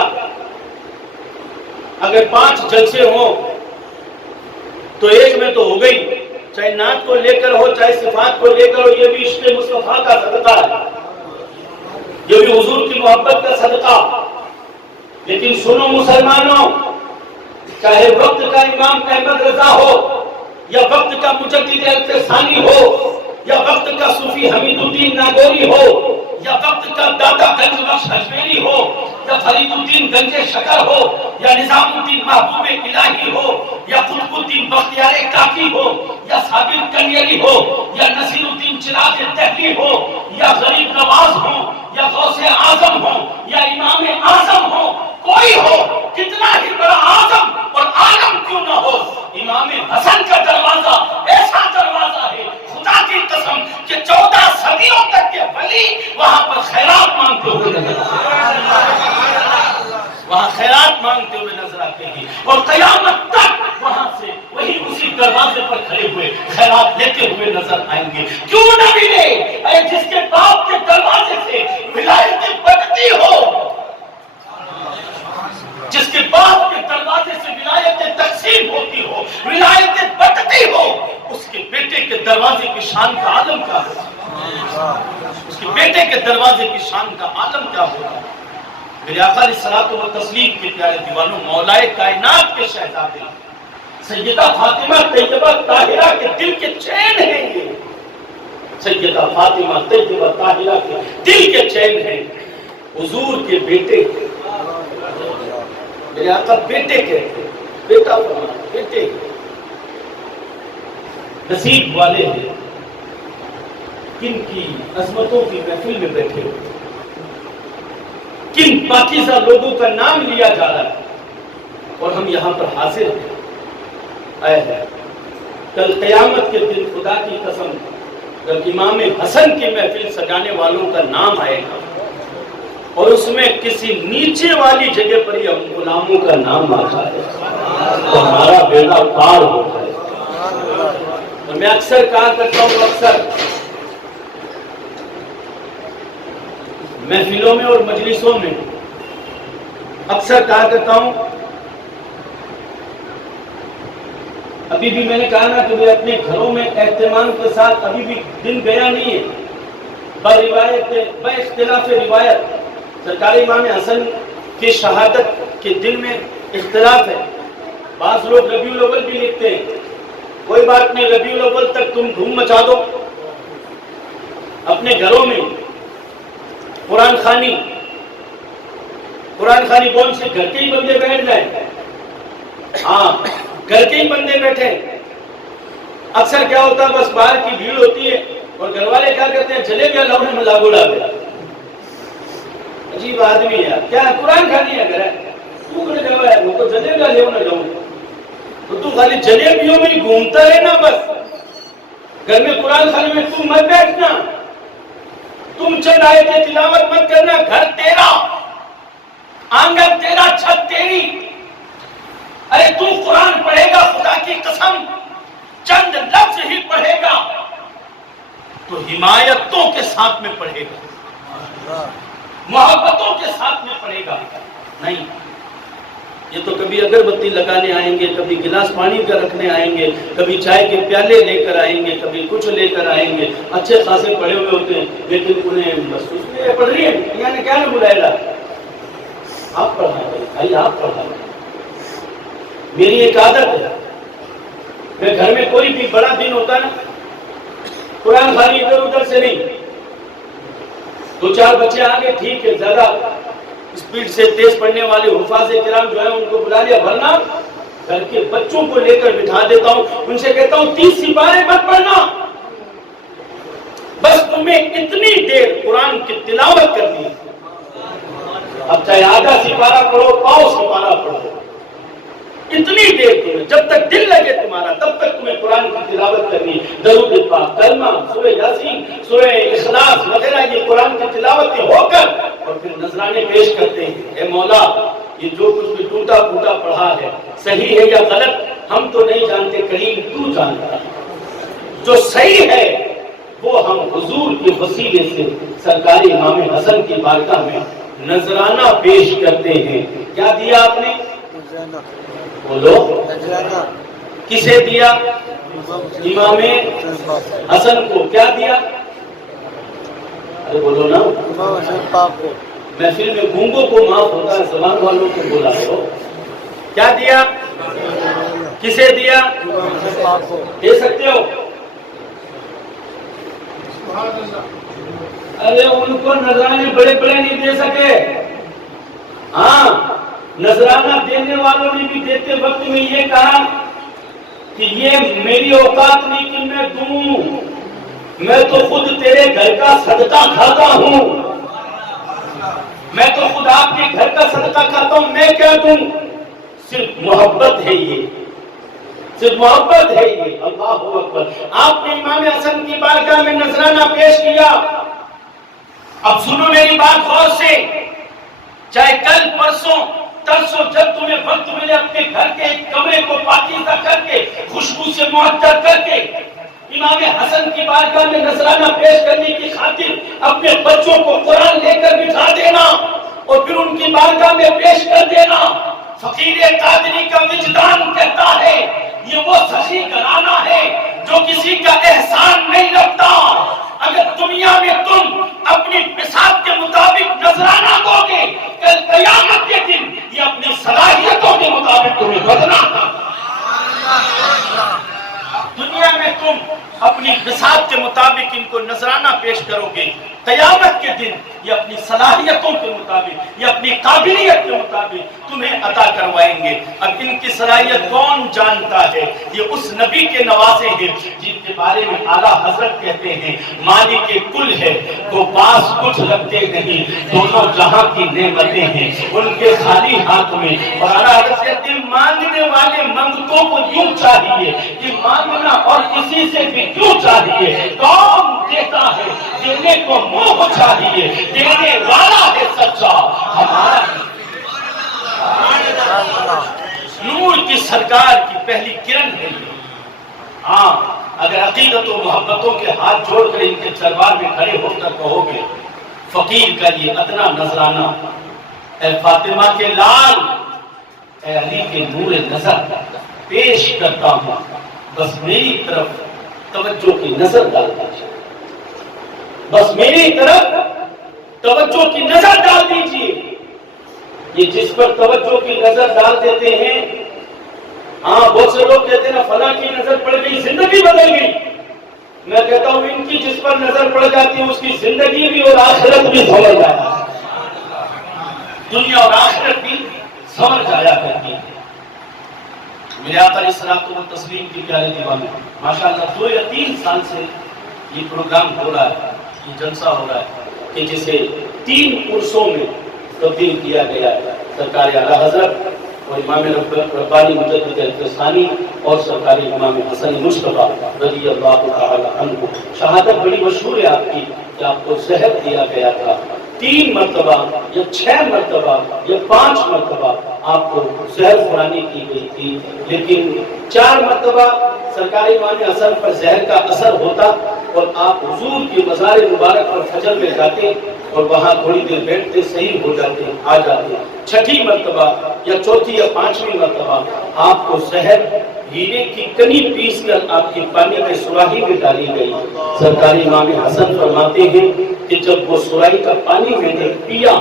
اگر 5 جلسے ہوں تو ایک میں تو ہو گئی، چاہے نعت کو لے کر ہو چاہے صفات کو لے کر ہو، یہ بھی عشق مصطفیٰ کا صدقہ ہے، یہ بھی حضور کی محبت کا صدقہ۔ لیکن سنو مسلمانوں، چاہے وقت کا امام احمد رضا ہو یا وقت کا مجدد الفسانی ہو یا وقت کا صوفی حمید الدین ناگوری ہو یا وقت کا دادا گنج بخش اجمیری ہو یا فرید الدین گنج شکر ہو یا نظام الدین محبوب الہی ہو یا قطب الدین بختیار کاکی ہو یا صابر کنیری ہو یا نصیر الدین چراغ دہلی ہو یا غریب نواز ہو یا غوث اعظم ہو یا امام اعظم ہو، کوئی ہو، کتنا ہی بڑا اعظم اور عالم کیوں نہ ہو، امام حسن کا دروازہ ایسا دروازہ ہے خدا کی قسم کہ 14 صدیوں تک کے ولی وہاں پر خیرات مانگتے ہوئے نظر وہاں خیرات مانگتے ہوئے نظر آتے ہیں، اور قیامت تک وہاں سے وہی اسی دروازے پر کھڑے ہوئے خیرات لیتے ہوئے نظر آئیں گے۔ کیوں نہ ملے؟ اے جس کے باپ کے دروازے سے ولایتیں بٹتی ہو، جس کے باپ کے دروازے سے ولایتیں تقسیم ہوتی ہو، ولایتیں بٹتی ہو، اس کے بیٹے کے دروازے کی شان کا عالم کیا ہوگا؟ اس کے بیٹے کے دروازے کی شان کا عالم کیا ہوگا؟ میرے آقا علیہ الصلوۃ والتسلیم کے پیارے دیوانوں، مولائے کائنات کے شہزادے سیدہ فاطمہ طیبہ طاہرہ کے دل کے چین ہیں، یہ سیدہ فاطمہ طیبہ طاہرہ کے دل کے چین ہیں، حضور کے بیٹے، میرے آقا بیٹے کہتے، بیٹا فرمانا، بیٹے نصیب والے ہیں کن کی عظمتوں کی محفل میں بیٹھے ہو، کن پاکیزہ لوگوں کا نام لیا جا رہا ہے اور ہم یہاں پر حاضر ہیں۔ اے ہے کل قیامت کے دن خدا کی قسم جب امام حسن کی محفل سجانے والوں کا نام آئے گا اور اس میں کسی نیچے والی جگہ پر ہی ہم غلاموں کا نام آتا ہے تو ہمارا بیڑا پار ہوتا ہے۔ اور میں اکثر کہا کرتا ہوں، اکثر محفلوں میں اور مجلسوں میں اکثر کہا کرتا ہوں، ابھی بھی میں نے کہا نا کہ اپنے گھروں میں اہتمام کے ساتھ ابھی بھی دن گیا نہیں ہے، باختلاف روایت سرکار امام حسن کی شہادت کے دن میں اختلاف ہے. بعض لوگ ربیع الاول بھی لکھتے ہیں. کوئی بات نہیں, ربیع الاول تک تم دھوم مچا دو. اپنے گھروں میں قرآن خوانی کون سے گھر کے ہی بندے بیٹھ جائیں. ہاں, گھر کے ہی بندے بیٹھے. اکثر کیا ہوتا ہے, بس باہر کی بھیڑ ہوتی ہے اور گھر والے کیا کرتے ہیں, چلے گیا لاؤ میں لاگو لا گیا. عجیب آدمی ہے, کیا قرآن خوانی ہے گھر ہے, تو کھڑے جگہ ہے, وہ کو جلے گا لیو نہ لاؤں, تو خالی جلیبیوں میں گھومتا رہنا بس. گھر میں قرآن خوانی میں تم مت بیٹھنا, تم چند آیتیں تلاوت مت کرنا. گھر تیرا, آنگن تیرا, چھت تیری. ارے تو قرآن پڑھے گا, خدا کی قسم چند لفظ ہی پڑھے گا تو حمایتوں کے ساتھ میں پڑھے گا, محبتوں کے ساتھ میں پڑھے گا. نہیں, یہ تو کبھی اگربتی لگانے آئیں گے, کبھی گلاس پانی کا رکھنے آئیں گے, کبھی چائے کے پیالے لے کر آئیں گے, کبھی کچھ لے کر آئیں گے. اچھے خاصے پڑھے ہوئے ہوتے ہیں, لیکن انہیں محسوس نہیں پڑھ رہی ہے, یعنی کیا نہیں بلائے گا, آپ پڑھائیں بھائی, آپ پڑھائیں. میری ایک عادت ہے, میں گھر میں کوئی بھی بڑا دن ہوتا ہے نا, قرآن خوانی ادھر ادھر سے نہیں. 2-4 بچے آگے ٹھیک ہے, زیادہ اسپیڈ سے تیز پڑھنے والے حفاظ کرام جو ہے ان کو بلا لیا, ورنہ گھر کے بچوں کو لے کر بٹھا دیتا ہوں, ان سے کہتا ہوں 30 سپارے مت پڑھنا, بس تمہیں اتنی دیر قرآن کی تلاوت کرنی ہے. اب چاہے آدھا سپارہ پڑھو, پاؤ سپارہ پڑھو, اتنی دیر تمہیں, جب تک دل لگے تمہارا تب تک تمہیں قرآن کی تلاوت کرنی. درود پاک, کلمہ, سورہ یاسین, سورہ اخلاص وغیرہ یہ قرآن کی تلاوت ہو کر اور پھر نذرانے پیش کرتے ہیں. اے مولا, یہ جو کچھ بھی ٹوٹا پھوٹا پڑھا ہے صحیح ہے یا غلط ہم تو نہیں جانتے, کریم تو جانتا ہے. جو صحیح ہے وہ ہم حضور کے وسیلے سے سرکار امام حسن کی بارگاہ میں نذرانہ پیش کرتے ہیں. کیا دیا آپ نے؟ بولو, کسے دیا؟ امام حسن کو. کیا دیا؟ ارے بولو نا, محفل میں گونگوں کو معاف ہوتا ہے, زبان والوں کو بولا ہو. کیا دیا؟ کسے دیا؟ دے سکتے ہو؟ ارے ان کو نذرانے بڑے بڑے نہیں دے سکے. ہاں, نذرانہ دینے والوں نے بھی دیتے وقت میں یہ کہا کہ یہ میری اوقات نہیں کہ میں دوں, میں تو خود تیرے گھر کا صدقہ کھاتا ہوں, میں تو خود آپ کے گھر کا صدقہ کھاتا ہوں, میں کیا دوں؟ صرف محبت ہے یہ, صرف محبت ہے یہ. اللہ اکبر. آپ نے امام حسن کی بارگاہ میں نذرانہ پیش کیا. اب سنو میری بات غور سے, چاہے کل پرسوں ترسوں جب تمہیں وقت ملے اپنے گھر کے ایک کمرے کو پاکیزہ کر کے, خوشبو سے معطر کر کے امام حسن کی بارگاہ میں نذرانہ پیش کرنے کی خاطر اپنے بچوں کو قرآن لے کر بٹھا دینا اور پھر ان کی بارگاہ میں پیش کر دینا. فقیر قادری کا وجدان کہتا ہے یہ وہ سخی گھرانہ ہے جو کسی کا احسان نہیں رکھتا. اگر دنیا میں تم اپنی بساط کے مطابق نذرانہ دو گے, کل قیامت کے دن یہ اپنی صلاحیتوں کے مطابق تمہیں بدنا تھا. دنیا میں تم اپنی بساط کے مطابق ان کو نذرانہ پیش کرو گے, قیامت کے دن یہ اپنی صلاحیتوں کے مطابق, یہ اپنی قابلیت کے مطابق تمہیں عطا کروائیں گے. اب ان کی صلاحیت کون جانتا ہے؟ یہ اس نبی کے نوازے ہیں جن کے بارے میں اعلیٰ حضرت کہتے ہیں مالک کل ہے وہ پاس کچھ رکھتے نہیں, دونوں جہاں کی نعمتیں ہیں ان کے خالی ہاتھ میں. اور اعلیٰ حضرت کہتے ہیں مانگنے والے منگتوں کو یوں چاہیے کہ مانگنا اور کسی سے بھی کیوں چاہیے, کون دیتا ہے دینے کو موہ چاہیے, دینے والا ہے سچا ہمارا. نور کی سرکار کی پہلی کرن ہے یہ. ہاں, اگر عقیدت و محبتوں کے ہاتھ جوڑ کر ان کے دربار میں کھڑے ہو کر کہو گے فقیر کا یہ ادنا نذرانہ, اے فاطمہ کے لال, اے علی کے نور نظر پیش کرتا ہوں, بس میری طرف توجہ کی نظر ڈالتا ہے. بس میری طرف توجہ کی نظر ڈال دیجیے. یہ جس پر توجہ کی نظر ڈال دیتے ہیں، ہاں بہت سے لوگ کہتے ہیں نا فلاں کی نظر پڑ گئی زندگی بدل گئی. میں کہتا ہوں ان کی جس پر نظر پڑ جاتی ہے اس کی زندگی بھی اور آخرت بھی سنور جاتا ہے، دنیا اور آخرت بھی سنور جایا کرتی ہے. میرے آقا علیہ الصلوۃ والتسلیم کی پیارے دیوانے، ماشاءاللہ 2 یا 3 سال سے یہ پروگرام ہو رہا ہے، یہ جلسہ ہو رہا ہے کہ جسے 3 عرصوں میں تبدیل کیا گیا ہے. سرکار اعلیٰ حضرت اور امام ربانی مجدد الفسانی اور سرکار امام حسن مصطفیٰ رضی اللہ تعالی عنہ. شہادت بڑی مشہور ہے آپ کی کہ آپ کو زہر دیا گیا تھا. 3 مرتبہ یا 6 مرتبہ یا 5 مرتبہ آپ کو زہر خورانے کی گئی تھی، لیکن 4 مرتبہ سرکار امام حسن پر زہر کا اثر ہوتا اور آپ حضور کی مزار مبارک پر فجر میں جاتے اور وہاں تھوڑی دیر بیٹھتے، صحیح ہو جاتے، آ جاتے. 6ٹھی مرتبہ یا 4تھی یا 5ویں مرتبہ آپ کو زہر ہیرے کی کنی پیس کر آپ کی پانی کے سراہی میں ڈالی گئی. سرکار امام حسن فرماتے ہیں کہ جب وہ سراہی کا پانی میں نے پیا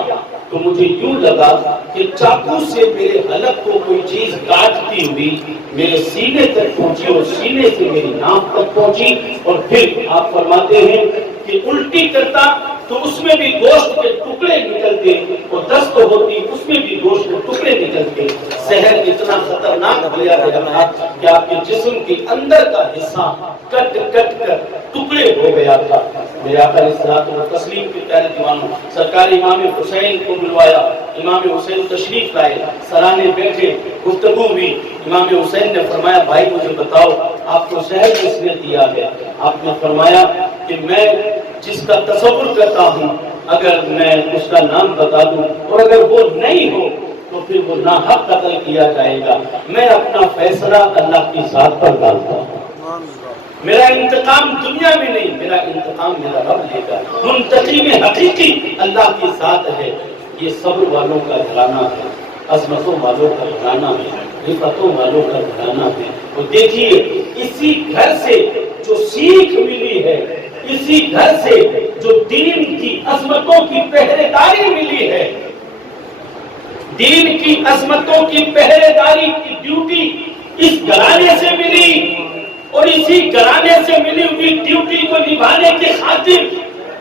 تو مجھے یوں لگا کہ چاقو سے میرے حلق کو کوئی چیز کاٹتی ہوئی میرے سینے تک پہنچی اور سینے سے میری ناک تک پہنچی. اور پھر آپ فرماتے ہیں کہ الٹی کرتا تو اس میں بھی گوشت کے ٹکڑے نکلتے اور دست ہوتی اس میں بھی گوشت کے ٹکڑے نکلتے. زہر اتنا خطرناک دیا گیا تھا کہ آپ کے جسم کے اندر کا حصہ کٹ کٹ کر ٹکڑے ہو گیا تھا. میرے آقا علیہ الصلوۃ والتسلیم کے پیارے دیوانوں، سرکار امام حسین کو بلوایا، امام حسین تشریف لائے، سرانے بیٹھے، گفتگو ہوئی. امام حسین نے فرمایا بھائی مجھے بتاؤ آپ کو زہر کس نے دیا ہے؟ آپ نے فرمایا کہ میں جس کا تصور کرتا ہوں اگر میں اس کا نام بتا دوں اور اگر وہ نہیں ہو تو پھر وہ ناحق قتل کیا جائے گا. میں اپنا فیصلہ اللہ کی ذات پر ڈالتا ہوں. میرا انتقام دنیا میں نہیں، میرا انتقام میرا رب لے گا. منتقم حقیقی اللہ کی ذات ہے. یہ صبر والوں کا گھرانہ ہے، عظمتوں والوں کا گھرانہ ہے، رفتوں والوں کا گھرانہ ہے. اور دیکھیے اسی گھر سے جو سیکھ ملی ہے، اسی گھر سے جو دین کی عظمتوں کی پہرے داری ملی ہے، دین کی عظمتوں کی پہرے داری کی ڈیوٹی اس گھرانے سے ملی. اور اسی گھرانے سے ملی ہوئی ڈیوٹی کو نبھانے کی خاطر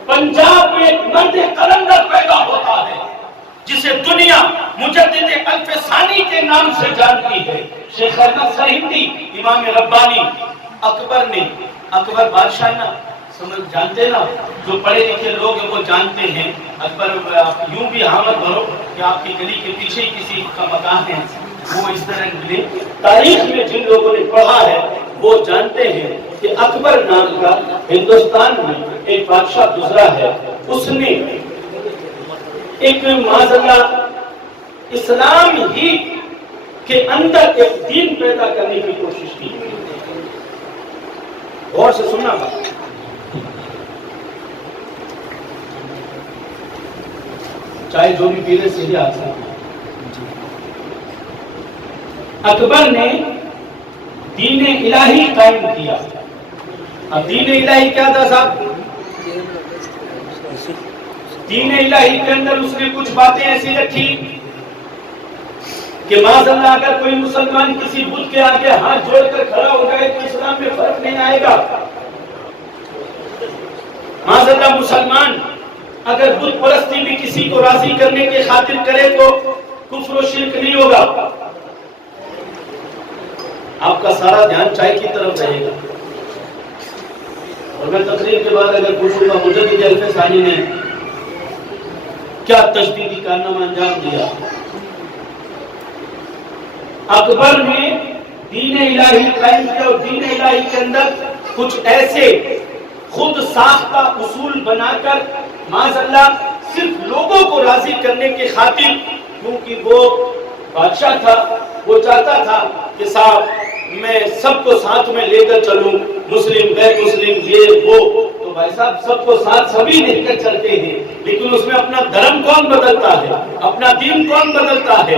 پنجاب میں ایک مرد قلندر پیدا ہوتا ہے جسے دنیا مجدد الفسانی کے نام سے جانتی ہے. شیخ احمد سرہندی امام ربانی اکبر نے، اکبر بادشاہ نا سمجھ جانتے نا، جو پڑھے لکھے لوگ ہیں وہ جانتے ہیں. اکبر یوں بھی حامد بھرو کہ آپ کی گلی کے پیچھے کسی کا مکان ہے، وہ اس طرح ملے. تاریخ میں جن لوگوں نے پڑھا ہے وہ جانتے ہیں کہ اکبر نام کا ہندوستان میں ایک بادشاہ گزرا ہے. اس نے ایک معذلہ اسلام ہی کے اندر ایک دین پیدا کرنے کی کوشش کی. غور سے سننا بات، چاہے جو بھی پیرے سے ہی آتا ہے. اکبر نے دین الہی قائم کیا. اب دین الہی کیا تھا صاحب؟ دین الہی کے اندر اس نے کچھ باتیں ایسی رکھی کہ معاذ اللہ اگر کوئی مسلمان کسی بت کے آگے ہاتھ جوڑ کر کھڑا ہو جائے تو اسلام میں فرق نہیں آئے گا. معاذ اللہ مسلمان اگر بت پرستی بھی کسی کو راضی کرنے کی خاطر کرے تو کفر و شرک نہیں ہوگا. آپ کا سارا دھیان چائے کی طرف رہے گا. اور میں تقریر کے بعد اگر پوچھوں گا مجدد الفسانی نے کیا تجدیدی کارنامہ انجام دیا؟ اکبر نے دین الہی قائم کیا اور دین الہی کے اندر کچھ ایسے خود ساختہ اصول بنا کر معاذ اللہ صرف لوگوں کو راضی کرنے کی خاطر، کیونکہ وہ بادشاہ تھا، وہ چاہتا تھا کہ صاحب میں سب کو ساتھ میں لے کر چلوں، مسلم غیر مسلم یہ وہ، تو تو بھائی صاحب سب کو ساتھ سبھی لے کر چلتے ہیں، لیکن اس میں اپنا دھرم کون بدلتا ہے، اپنا دین کون بدلتا ہے؟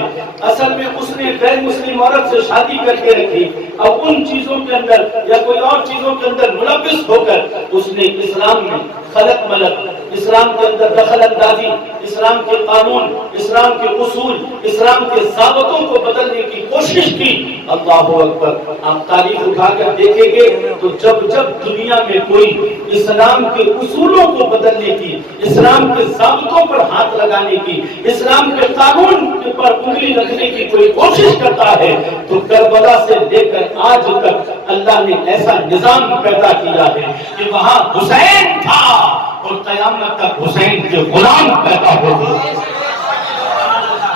اصل میں اس نے غیر مسلم عورت سے شادی کر کے رکھی، اب ان چیزوں کے اندر یا کوئی اور چیزوں کے اندر ملوث ہو کر اس نے اسلام میں خلق ملک، اسلام کے اندر دخل اندازی، اسلام کے قانون، اسلام کے اصول، اسلام کے ضابطوں کو بدلنے کی کوشش کی۔ اللہ اکبر! آپ تاریخ اٹھا کر دیکھیں گے تو جب جب دنیا میں کوئی اسلام کے اصولوں کو بدلنے کی، اسلام کے ضابطوں پر ہاتھ لگانے کی، اسلام کے قانون پر انگلی رکھنے کی کوئی کوشش کرتا ہے تو کربلا سے لے کر آج تک اللہ نے ایسا نظام پیدا کیا ہے کہ وہاں حسین تھا اور قیامت تک حسین کے غلام پیدا ہوگا،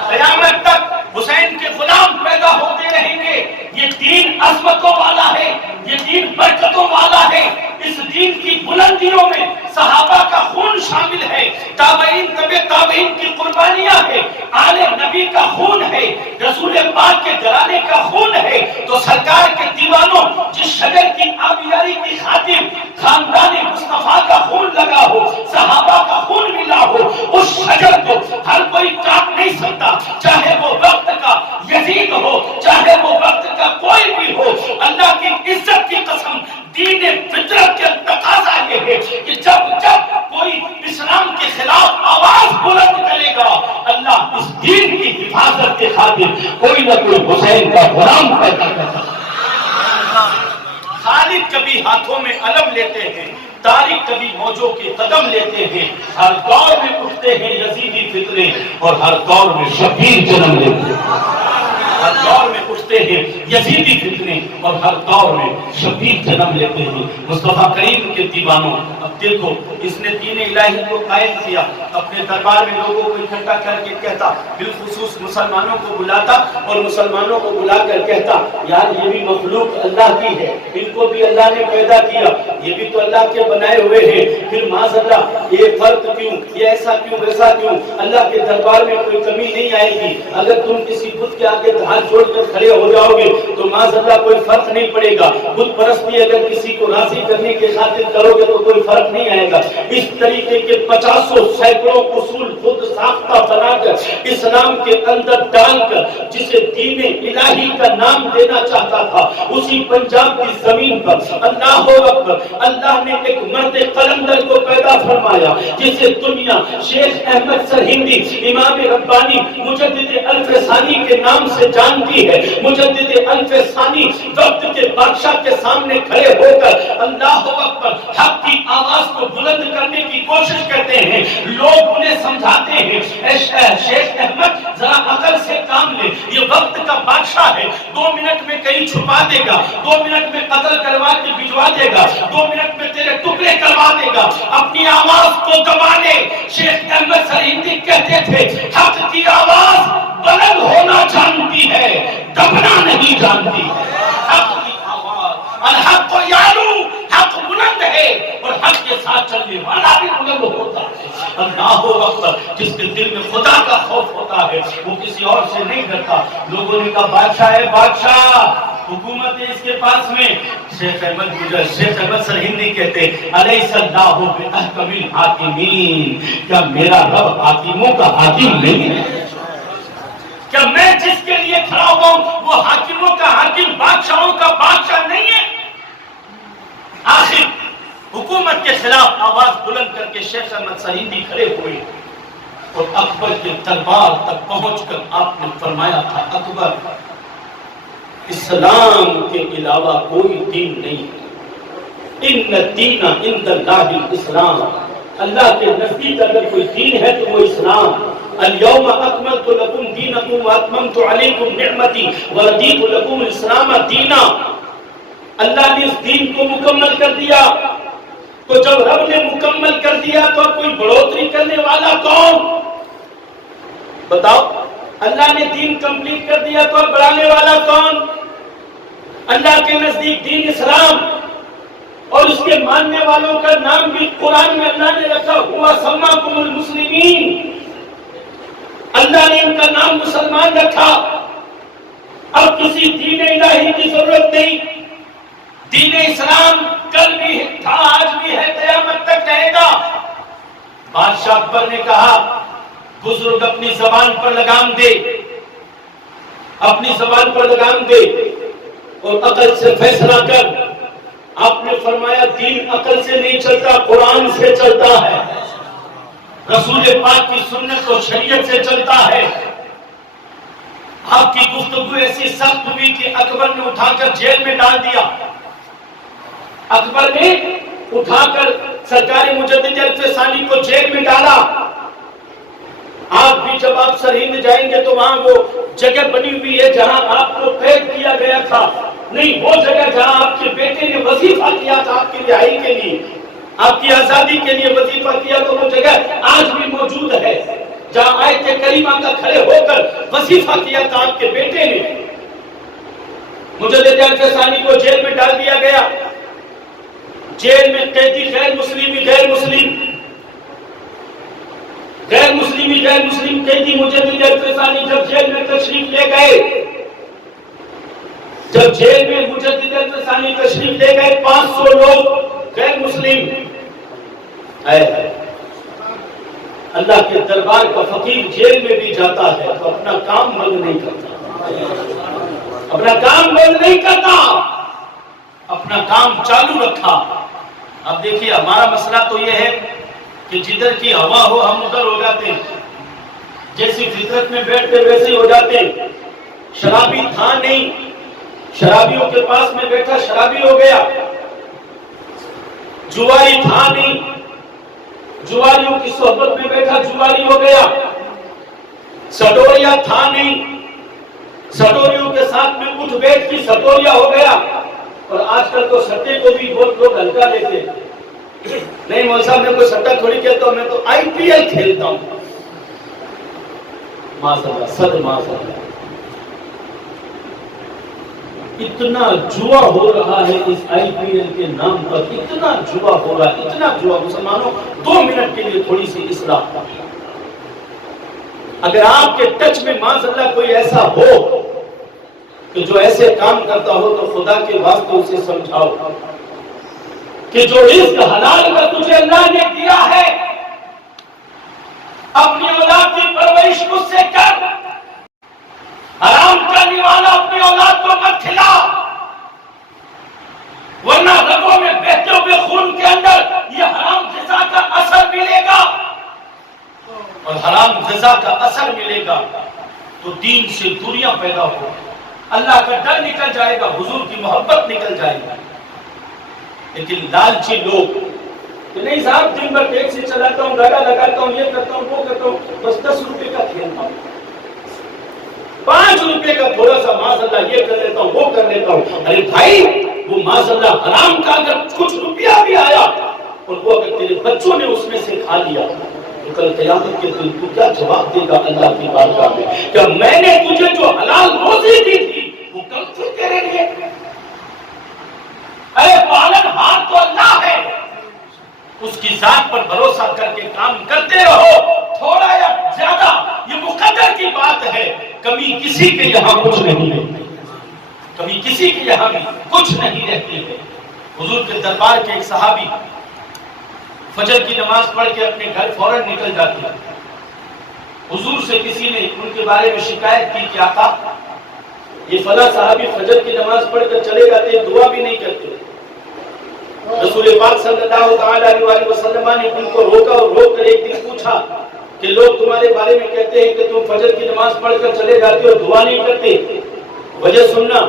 قیامت تک حسین کے غلام پیدا ہوتے رہیں گے۔ یہ دین عظمتوں والا ہے، یہ دین برکتوں والا ہے، اس دین کی بلندیوں میں صحابہ کا خون شامل ہے، تابعین تبع تابعین کی قربانیاں ہیں، آل نبی کا خون ہے، رسول پاک کے گھرانے کا خون ہے۔ تو سرکار کے دیوانوں، جس شجر کی آبیاری کی خاطر خاندان مصطفیٰ کا خون لگا ہو، صحابہ کا خون ملا ہو، اس شجر کو ہر کوئی کاٹ نہیں سکتا، چاہے وہ وقت کا یزید ہو، چاہے وہ وقت کا کوئی بھی ہو۔ اللہ کی عزت کی قسم، دین فطرت کے تقاضا یہ ہے کہ جب جب کوئی اسلام کے خلاف آواز بلند کرے گا، اللہ اس دین کی حفاظت کے خاطر کوئی نہ کوئی حسین کا غلام پیدا کرتا ہے۔ خالد کبھی ہاتھوں میں علم لیتے ہیں، طارق کبھی موجوں کے قدم لیتے ہیں، ہر دور میں اٹھتے ہیں یزیدی فتنے اور ہر دور میں شبیر جنم لیتے ہیں، ہر دور میں اٹھتے ہیں یزیدی فتنے اور ہر دور میں شبیر جنم لیتے ہیں۔ مصطفیٰ کریم کے دیوانوں، اب دیکھو اس نے دین الہی کو قائم کیا، اپنے دربار میں لوگوں کو اکٹھا کر کے کہتا، بالخصوص مسلمانوں کو بلاتا اور مسلمانوں کو بلا کر کہتا، یار یہ بھی مخلوق اللہ کی ہے، ان کو بھی اللہ نے پیدا کیا، یہ بھی تو اللہ کے بنائے ہوئے ہیں، پھر معاذ اللہ یہ فرق کیوں، یہ ایسا کیوں، ویسا کیوں؟ اللہ کے دربار میں کوئی کمی نہیں آئے گی، اگر تم کسی بت کے آگے ہاتھ جوڑ کر کھڑے ہو جاؤ گے تو معاذ اللہ کوئی فرق نہیں پڑے گا، بت پرستی اگر کسی کو راضی کرنے کی خاطر کرو گے تو کوئی فرق نہیں آئے گا۔ اس طریقے کے 50 سینکڑوں اصول خود ساختہ بنا کر اسلام کے اندر ڈال کر جسے دین الہی کا نام دینا چاہتا تھا، اسی پنجاب کی زمین پر اللہ اکبر، اللہ نے ایک مرد قلندر کو پیدا فرمایا جسے دنیا شیخ احمد سرہندی امام ربانی مجدد الف ثانی کے نام سے جانتی ہے۔ مجدد الف ثانی وقت کے بادشاہ کے سامنے کھڑے ہو کر اللہ اکبر حق کی آواز کو بلند کرنے کی کوشش کرتے ہیں، لوگ انہیں سمجھاتے ہیں، اے شیخ احمد ذرا عقل سے کام لے، یہ وقت کا بادشاہ ہے، 2 منٹ میں کہیں چھپا دے گا، 2 منٹ میں قتل کروا کے بھجوا دے گا، 2 منٹ میں تیرے ٹکڑے کروا دے گا، اپنی آواز کو دبا لے۔ شیخ احمد سرہندی کہتے تھے حق کی آواز بلند ہونا جانتی ہے، دبنا نہیں جانتی ہے۔ حق کی آواز، الحق کو یارو، حق بلند ہے اور حق کے ساتھ چلنے والا بھی بلند ہوتا ہے۔ اللہ اکبر، جس کے دل میں خدا کا خوف ہوتا ہے وہ کسی اور سے نہیں ڈرتا۔ لوگوں نے کہا بادشاہ ہے، بادشاہ، حکومت ہے اس کے پاس میں۔ شیخ احمد سرہندی کہتے الیس اللہ باحکم الحاکمین، کیا میرا رب حاکموں کا حاکم نہیں ہے؟ کیا میں جس کے لیے کھڑا ہوا ہوں وہ حاکموں کا حاکم، بادشاہوں کا بادشاہ نہیں ہے؟ آخر حکومت کے خلاف آواز بلند کر کے شیخ احمد سرہندی کھڑے ہوئے اور اکبر کے دربار تک پہنچ کر آپ نے فرمایا تھا، اکبر اسلام کے علاوہ کوئی دین نہیں ہے، ان الدین عند اللہ الاسلام، اللہ کے نزدیک اگر کوئی دین ہے تو وہ اسلام۔ اليوم اکملت لکم دینکم واتممت علیکم نعمتی ورضیت لکم الاسلام دینا۔ اللہ نے اس دین کو مکمل کر دیا، تو جب رب نے مکمل کر دیا تو کوئی بڑھوتری کرنے والا کون؟ بتاؤ، اللہ نے دین کمپلیٹ کر دیا تو بڑھانے والا کون؟ اللہ کے نزدیک دین اسلام، اور اس کے ماننے والوں کا نام بھی قرآن میں اللہ نے رکھا ہوا سماکم المسلمین، اللہ نے ان کا نام مسلمان رکھا۔ اب کسی دین الہی کی ضرورت نہیں، دین اسلام کل بھی تھا، آج بھی ہے، قیامت تک تک رہے گا. بادشاہ اکبر نے کہا بزرگ اپنی زبان پر لگام دے, اپنی زبان پر لگام دے اور عقل سے فیصلہ کر. آپ نے فرمایا دین عقل سے نہیں چلتا, قرآن سے چلتا ہے, رسول پاک کی سنت اور شریعت سے چلتا ہے. آپ کی گفتگو ایسی سخت ہوئی کہ اکبر نے اٹھا کر جیل میں ڈال دیا. اکبر نے اٹھا کر سرکار مجدد الف ثانی کو جیل میں ڈالا. آپ بھی جب آپ سرہند جائیں گے تو وہاں وہ جگہ بنی ہوئی ہے جہاں آپ کو قید کیا گیا تھا. نہیں, وہ جگہ جہاں آپ کے بیٹے نے وظیفہ کیا تھا آپ کی رہائی کے لیے, آپ کی آزادی کے لیے وظیفہ کیا, تو وہ جگہ آج بھی موجود ہے جہاں آیت کریمہ کا کھڑے ہو کر وظیفہ کیا تھا آپ کے بیٹے نے. مجدد الف ثانی کو جیل میں ڈال دیا گیا. جیل میں قیدی غیر مسلم قیدی مجدد الف ثانی جب جیل میں تشریف لے گئے, جب جیل میں مجدد الف ثانی تشریف لے گئے, 500 لوگ غیر مسلم. اللہ کے دربار کا فقیر جیل میں بھی جاتا ہے تو اپنا کام بند نہیں کرتا, اپنا کام بند نہیں کرتا, اپنا کام چالو رکھا. اب دیکھیے ہمارا مسئلہ تو یہ ہے کہ جدھر کی ہوا ہو ہم ادھر ہو جاتے ہیں, جیسی فطرت میں بیٹھتے ویسے ہی ہو جاتے ہیں. شرابی تھا نہیں, شرابیوں کے پاس میں بیٹھا شرابی ہو گیا. جواری تھا نہیں, جواریوں کی صحبت میں بیٹھا جواری ہو گیا. سٹوریا تھا نہیں, سٹوریوں کے ساتھ میں اٹھ بیٹھ کی سٹوریا ہو گیا. اور آج کل تو سٹے کو بھی بہت لوگ ہلکا لیتے ہیں. نہیں مول صاحب میں کوئی سٹا تھوڑی کہتا ہوں, میں تو آئی پی ایل کھیلتا ہوں. ماشاءاللہ, صد ماشاءاللہ. اتنا جوا ہو رہا ہے اس آئی پی ایل کے نام پر, اتنا جوا ہو رہا ہے, اتنا جوا. مسلمانوں 2 منٹ کے لیے تھوڑی سی اصلاح. اگر آپ کے ٹچ میں ماشاءاللہ کوئی ایسا ہو کہ جو ایسے کام کرتا ہو تو خدا کے واسطے اسے سمجھاؤ کہ جو رزق حلال کا تجھے اللہ نے دیا ہے اپنی اولاد کی پرورش مجھ سے کر. حرام کرنے والا اپنی اولاد کو مت کھلا, ورنہ رگوں میں بہتے ہوئے خون کے اندر یہ حرام غذا کا اثر ملے گا, اور حرام غذا کا اثر ملے گا تو دین سے دوریاں پیدا ہو, اللہ کا ڈر نکل جائے گا, حضور کی محبت نکل جائے گی. لیکن لالچی لوگ کہ نہیں صاحب دن بھر ٹیکسی چلاتا ہوں, گاڑا لگاتا ہوں, یہ کرتا ہوں, وہ کرتا ہوں, بس 10 روپے کا کھیلتا ہوں, 5 روپے کا تھوڑا سا ماشاءاللہ یہ کر لیتا ہوں, وہ کر لیتا ہوں. ارے بھائی وہ ماشاءاللہ حرام کا اگر کچھ روپیہ بھی آیا اور وہ اگر تیرے بچوں نے اس میں سے کھا لیا تو کل قیامت کے دن تو کیا جواب دے گا اللہ کی بارگاہ میں کہ میں نے تجھے جو حلال روزی دی تھی وہ کل پھر تیرے لیے. اے پالن ہار تو اللہ ہے, اس کی ذات پر بھروسہ کر کے کام کرتے رہو, تھوڑا یا زیادہ یہ مقدر کی بات ہے. کمی کسی کے یہاں کچھ نہیں رہتی, کمی کسی کے یہاں بھی کچھ نہیں رہتی ہے. حضور کے دربار کے ایک صحابی فجر کی نماز پڑھ کے اپنے گھر فوراً نکل جاتے ہیں. حضور سے کسی نے ان کے بارے میں شکایت کی کہ آقا یہ فلاں صحابی فجر کی نماز پڑھ کر چلے جاتے ہیں, دعا بھی نہیں کرتے. رسول پاک صلی اللہ تعالی علیہ وسلم نے ان کو روکا اور روک کر ایک دن پوچھا کہ لوگ تمہارے بارے میں کہتے ہیں کہ تم فجر کی نماز پڑھ کر چلے جاتے اور دعا نہیں کرتے, وجہ سننا.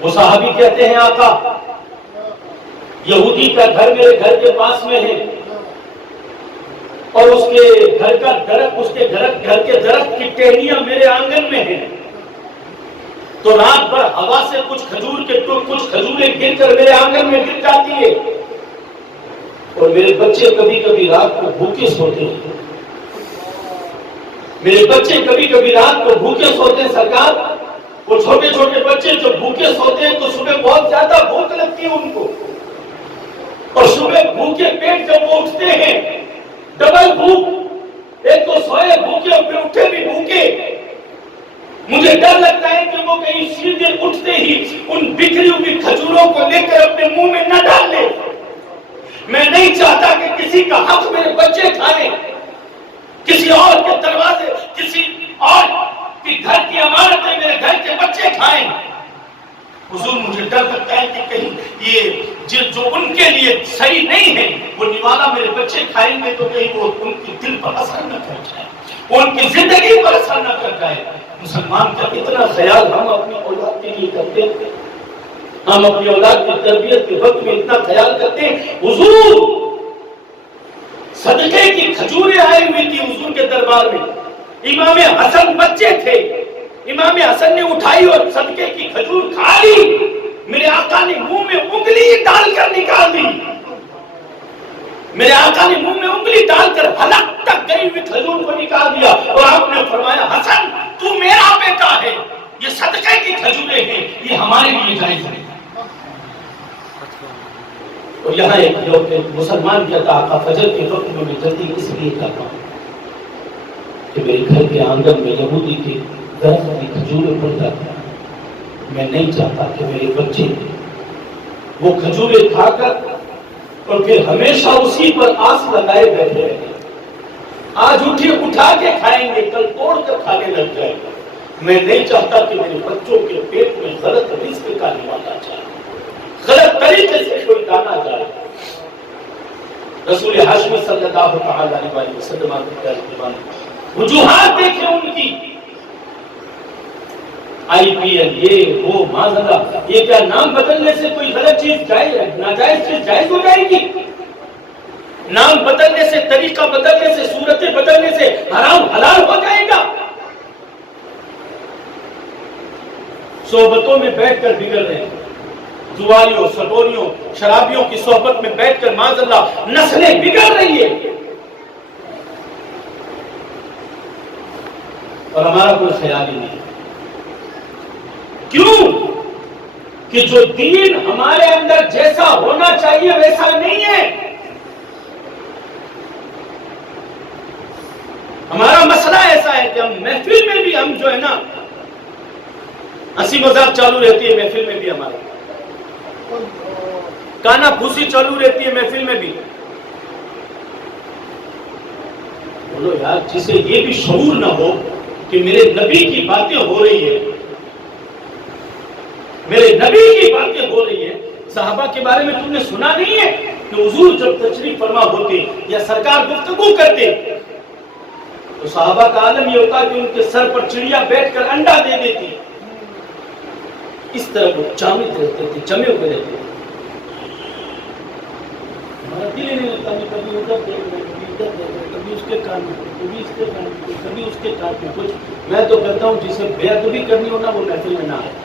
وہ صحابی کہتے ہیں آقا یہودی کا گھر میرے گھر کے پاس میں ہے اور اس کے گھر کا درخت, اس کے گھر کے درخت کی ٹہنیاں میرے آنگن میں ہیں, تو رات بھر ہوا سے کچھ کھجوریں گر کر میرے آنگن میں گر جاتی ہے اور میرے بچے کبھی کبھی رات کو بھوکے سوتے ہیں. میرے بچے کبھی کبھی رات کو بھوکے سوتے ہیں سرکار. وہ چھوٹے چھوٹے بچے جو بھوکے سوتے ہیں تو صبح بہت زیادہ بھوک لگتی ہے ان کو, اور صبح بھوکے پیٹ جب وہ اٹھتے ہیں ڈبل بھوک, ایک تو سوئے بھوکے اور پھر اٹھے بھی بھوکے. مجھے ڈر لگتا ہے کہ وہ کہیں سیدھے اٹھتے ہی ان بکھری ہوئی کھجوروں کو لے کر اپنے منہ میں نہ ڈال لے, میں نہیں چاہتا کہ کسی کا حق میرے بچے کھائیں، کسی اور کے دروازے، کسی اور کی گھر کی امانتیں میرے گھر کے بچے کھائیں۔ حضور مجھے ڈر لگتا ہے کہ کہیں یہ جو ان کے لیے صحیح نہیں ہے وہ نوالا میرے بچے کھائیں گے تو کہیں وہ ان کے دل پر اثر نہ کر جائے، ان کی زندگی پر اثر نہ کر جائے۔ مسلمان کا اتنا خیال ہم اپنی اولاد کے لیے کرتے ہیں، ہم اپنی اولاد کی تربیت کے وقت میں اتنا خیال کرتے ہیں۔ حضور صدقے کی کھجوریں آئی ہوئی تھی حضور کے دربار میں، امام حسن بچے تھے، امام حسن نے اٹھائی اور صدقے کی کھجور کھا لی، میرے آقا نے منہ میں انگلی ڈال کر نکال دی، میرے آقا نے منہ میں انگلی ڈال کر حلق تک گئی ہوئی کھجور کو نکال دیا اور آپ نے فرمایا حسن تو میرا بیٹا ہے، یہ صدقے کی کھجوریں ہیں، یہ ہمارے لیے جائز ہے۔ اور یہاں ایک مسلمان کہتا آقا فجر کے وقت میں جلدی اس لیے کرتا ہوں کہ میرے گھر کے آنگن میں یہودی کے درخت کی کھجوریں پڑ جاتی ہیں، میں نہیں چاہتا کہ میرے بچے وہ کھجوریں کھا کر اور پھر ہمیشہ اسی پر آس لگائے بیٹھے رہیں، آج اٹھا کے کھائیں گے کل توڑ کر کھانے لگ جائیں گے۔ میں نہیں چاہتا کہ میرے بچوں کے پیٹ میں غلط رزق کا نوالا جائے، غلط طریقے سے کوئی دانا جائے۔ رسول ہاشمی صلی اللہ علیہ وسلم وجوہات دیکھیں ان کی، آئی پی ایل یہ وہ معذرہ، یہ کیا نام بدلنے سے کوئی غلط چیز جائز ہے، ناجائز چیز جائز ہو جائے گی؟ نام بدلنے سے، طریقہ بدلنے سے، صورتیں بدلنے سے حرام حلال ہو جائے گا؟ صحبتوں میں بیٹھ کر بگڑ رہے ہیں، جواریوں، سٹوریوں، شرابیوں کی صحبت میں بیٹھ کر معاذ اللہ نسلیں بگڑ رہی ہے، اور ہمارا کوئی خیال ہی نہیں۔ کیوں کہ جو دین ہمارے اندر جیسا ہونا چاہیے ویسا نہیں ہے۔ ہمارا مسئلہ ایسا ہے کہ ہم محفل میں بھی ہم جو ہے نا ہنسی مذاق چالو رہتی ہے، محفل میں بھی ہمارا کانا پھوسی چالو رہتی ہے، محفل میں بھی۔ بولو یار جسے یہ بھی شعور نہ ہو کہ میرے نبی کی باتیں ہو رہی ہے، میرے نبی کی باتیں ہو رہی ہے، صحابہ کے بارے میں تم نے سنا نہیں ہے کہ حضور جب تشریف فرما ہوتے یا سرکار گفتگو کرتے تو صحابہ کا عالم یہ ہوتا کہ ان کے سر پر چڑیا بیٹھ کر انڈا دے دیتی، اس طرح وہ جامد رہتے تھے، جمے ہوئے رہتے تھے۔ ہمارا دل ہی نہیں لگتا، کبھی ادھر دیکھ رہے، کبھی ادھر دیکھ رہے، کبھی اس کے کان میں، کبھی اس کے کان میں، کبھی اس کے کان میں کچھ۔ میں تو کہتا ہوں جسے بے ادبی کرنی ہو نا وہ محفل میں نہ آئے۔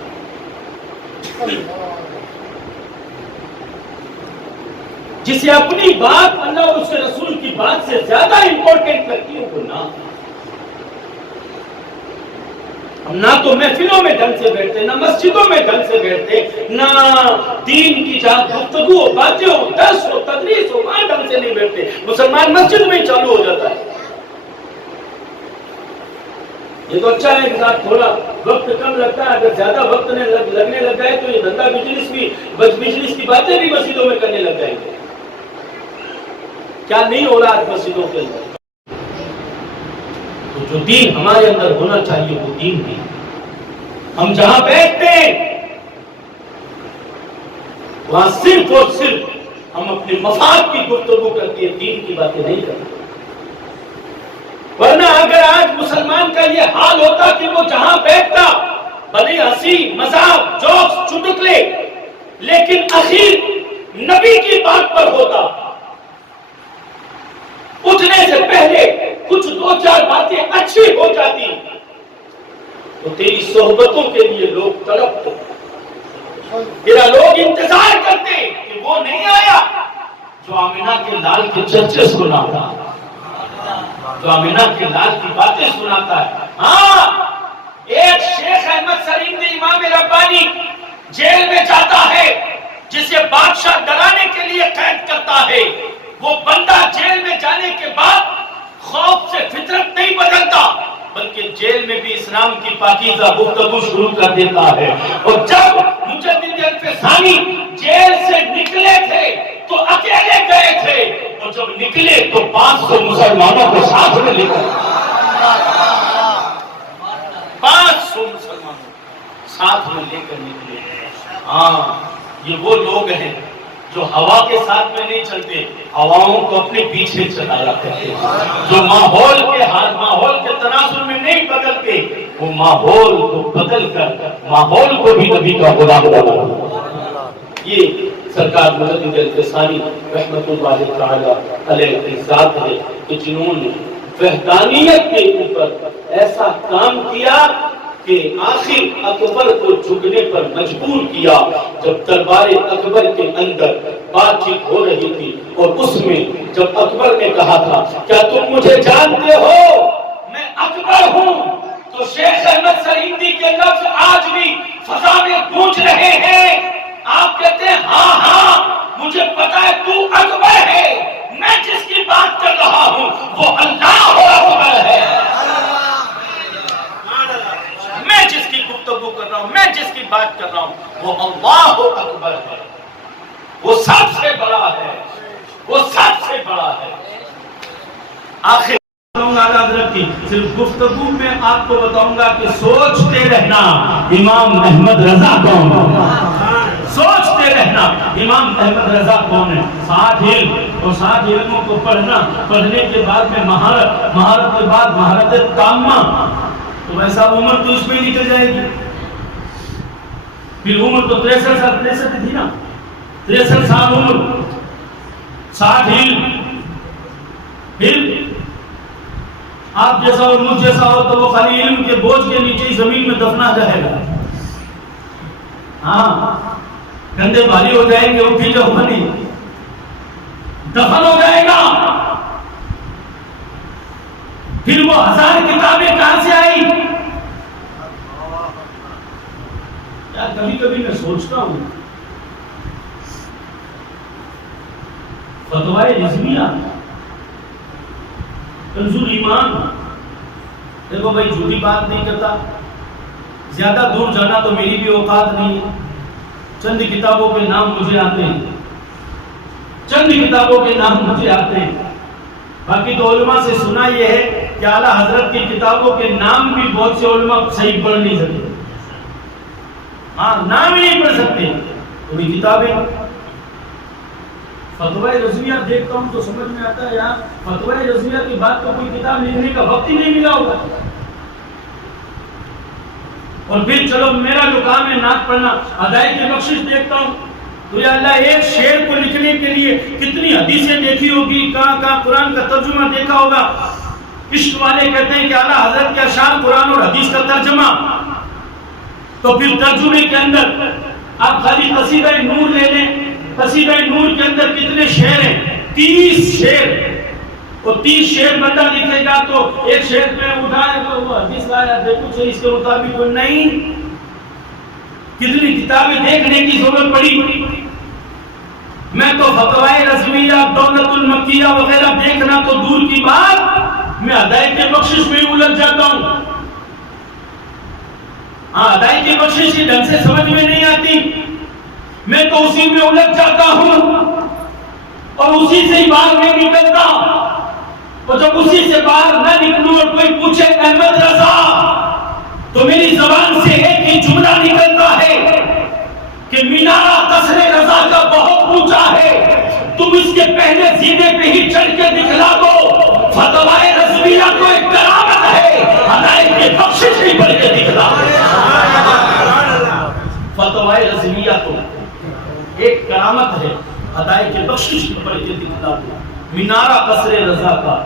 جسے اپنی بات اللہ اور اس کے رسول کی بات سے زیادہ امپورٹنٹ لگتی ہے وہ نہ۔ ہم نہ تو محفلوں میں ڈھنگ سے بیٹھتے، نہ مسجدوں میں ڈھنگ سے بیٹھتے، نہ دین کی جہاں گفتگو ہو، باتیں ہو، درس ہو، تدریس ہو، وہاں ڈھنگ سے نہیں بیٹھتے۔ مسلمان مسجد میں ہی چالو ہو جاتا ہے۔ یہ تو اچھا ہے کہ تھوڑا وقت کم لگتا ہے، اگر زیادہ وقت لگنے لگ جائے تو یہ دھندا بزنس کی باتیں بھی مسجدوں میں کرنے لگ جائیں گے۔ کیا نہیں ہو رہا آج مسجدوں کے اندر؟ تو جو دین ہمارے اندر ہونا چاہیے وہ دین نہیں۔ ہم جہاں بیٹھتے ہیں وہاں صرف اور صرف ہم اپنے مفاد کی گفتگو کرتے ہیں، دین کی باتیں نہیں کرتے۔ ورنہ اگر آج مسلمان کا یہ حال ہوتا کہ وہ جہاں بیٹھتا بھلے ہنسی مذاق جوکس چٹکلے لیکن اخیر نبی کی بات پر ہوتا، اٹھنے سے پہلے کچھ دو چار باتیں اچھی ہو جاتی تو تیری صحبتوں کے لیے لوگ تڑپتے، تیرا لوگ انتظار کرتے کہ وہ نہیں آیا جو آمینہ کے لال کے چرچے سناتا، جو آمینہ کے لال کی باتیں سناتا ہے۔ ہاں ایک شیخ احمد سرہندی امام ربانی جیل میں جاتا ہے جسے بادشاہ ڈرانے کے لیے قید کرتا ہے، وہ بندہ جیل میں جانے کے بعد خوف سے فطرت نہیں بدلتا بلکہ جیل میں بھی اسلام کی پاکیزہ گفتگو شروع کر دیتا ہے۔ اور جب مجدد الفسانی جیل سے نکلے تھے تو اکیلے گئے تھے اور جب نکلے تو 500 مسلمانوں کو ساتھ میں لے کر 500 مسلمانوں ساتھ میں لے کر نکلے. ہاں یہ وہ لوگ ہیں جو ہوا کے ساتھ میں نہیں چلتے، ہواؤں کو اپنے پیچھے چلایا کرتے، جو ماحول کے تناظر میں نہیں بدلتے، وہ ماحول کو بدل کر ماحول کو بھی نبی کا غلام بنا. یہ سرکار مجدد الفسانی رحمت اللہ تعالی علیہ کی ذات ہے کہ جنہوں نے وحدانیت کے اوپر ایسا کام کیا کہ آخر اکبر کو جھکنے پر مجبور کیا. جب دربار اکبر کے اندر بات چیت ہو رہی تھی اور اس میں جب اکبر نے کہا تھا کیا تم مجھے جانتے ہو میں اکبر ہوں، تو شیخ احمد سریندی کے لفظ آج بھی فضا میں گونج رہے ہیں. آپ کہتے ہیں ہاں ہاں مجھے پتا ہے تو اکبر ہے، میں جس کی بات کر رہا ہوں وہ اللہ اکبر ہے. میں جس کی گفتگو کر رہا ہوں، میں جس کی بات کر رہا ہوں وہ اللہ اکبر ہے. وہ سب سے بڑا ہے، وہ سب سے بڑا ہے. آخر حضرت کی صرف گفتگو میں آپ کو بتاؤں گا کہ سوچتے رہنا امام احمد رضا کون ہے. سوچتے رہنا امام احمد رضا کون ہے. 60 علم اور 60 علموں کو پڑھنے کے بعد میں مہارت کے بعد مہارت تامہ، تو ویسا عمر تو اس میں نکل جائے گی. پھر عمر تو 63 تھی نا، 63 سال عمر، 60 علم. پھر آپ جیسا اور مجھ جیسا ہو تو وہ خالی علم کے بوجھ کے نیچے زمین میں دفنا جائے گا. ہاں کندھے بھاری ہو جائیں گے، اٹھی جو بنی دفن ہو جائے گا. پھر وہ 1000 کتابیں کہاں سے آئی؟ یار کبھی کبھی میں سوچتا ہوں فتوائے رضویہ کنز ایمان، دیکھو بھائی جھوٹی بات نہیں کرتا، زیادہ دور جانا تو میری بھی اوقات نہیں ہے. چند کتابوں کے نام مجھے آتے ہیں، چند کتابوں کے نام مجھے آتے ہیں. باقی تو علماء سے سنا یہ ہے کہ اعلیٰ حضرت کی کتابوں کے نام بھی بہت سے علماء صحیح پڑھ نہیں سکتے. ہاں نام ہی نہیں پڑھ سکتے. پوری کتابیں فتوائے رضویہ دیکھتا ہوں تو سمجھ میں آتا ہے یار فتوائے رضویہ کی بات تو کوئی کتاب لکھنے کا وقت ہی نہیں ملا ہوگا. اور پھر چلو میرا جو کام ہے نعت پڑھنا، ادائی کی بخشش دیکھتا ہوں تو یا اللہ ایک شعر کو لکھنے کے لیے کتنی حدیثیں دیکھی ہوگی، کہاں قرآن کا ترجمہ دیکھا ہوگا. عشق والے کہتے ہیں کہ اعلیٰ حضرت کے اشعار قرآن اور حدیث کا ترجمہ. تو پھر ترجمے کے اندر آپ خالی قصیدہ نور لے لیں، قصیدہ نور کے اندر کتنے شعر ہیں؟ 30 شعر. اور 30 شعر بندہ لکھے گا تو ایک شعر میں اٹھائے تو وہ حدیث لایا دیکھو صحیح اس کے مطابق کوئی نہیں. کتنی کتابیں دیکھنے کی ضرورت پڑی. میں تو فتوائے رضویہ، دولت المکیہ وغیرہ دیکھنا تو دور کی بات، میں ادائی کے بخشش میں الجھ جاتا ہوں. ہاں ادائی کی بخشش کی ڈھنگ سے سمجھ میں نہیں آتی، میں تو اسی میں الجھ جاتا ہوں اور اسی سے ہی باہر نہیں نکلتا. اور جب اسی سے باہر نہ نکلوں اور کوئی پوچھے احمد رضا تو میری زبان سے ایک ہی جملہ نکلتا ہے کہ مینارہ قصر رضا کا بہت اونچا ہے، تم اس کے پہلے زینے پہ ہی چڑھ کے دکھلا دو. فتوائے رضویہ تو ایک کرامت ہے، ادائی کی بخشش ہی پڑھ کے دکھلا دو. فتوائے رضویہ تو ایک کرامت ہے، ادائی کی بخشش ہی پڑھ کے دکھلا دو. مینارہ قصر رضا کا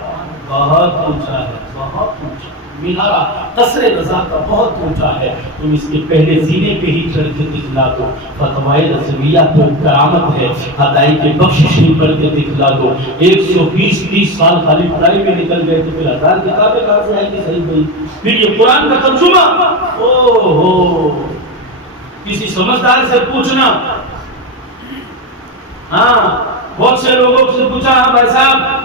بہت اونچا ہے، بہت اونچا. مینارہ قصر رضا کا بہت اونچا ہے، تم اس کے پہلے زینے پہ ہی چڑھ کے دکھلا دو. فتوائے رضویہ تو کرامت ہے، ادائی کی بخشش ہی پڑھ کے دکھلا دو. 120-30 سال خالی پڑھائی میں نکل گئے تو پھر 1000 کتابیں کہاں سے آئیں گی صحیح بھائی؟ پھر یہ قرآن کا ترجمہ، او ہو کسی سمجھدار سے پوچھنا. ہاں بہت سے لوگوں سے پوچھا ہاں بھائی صاحب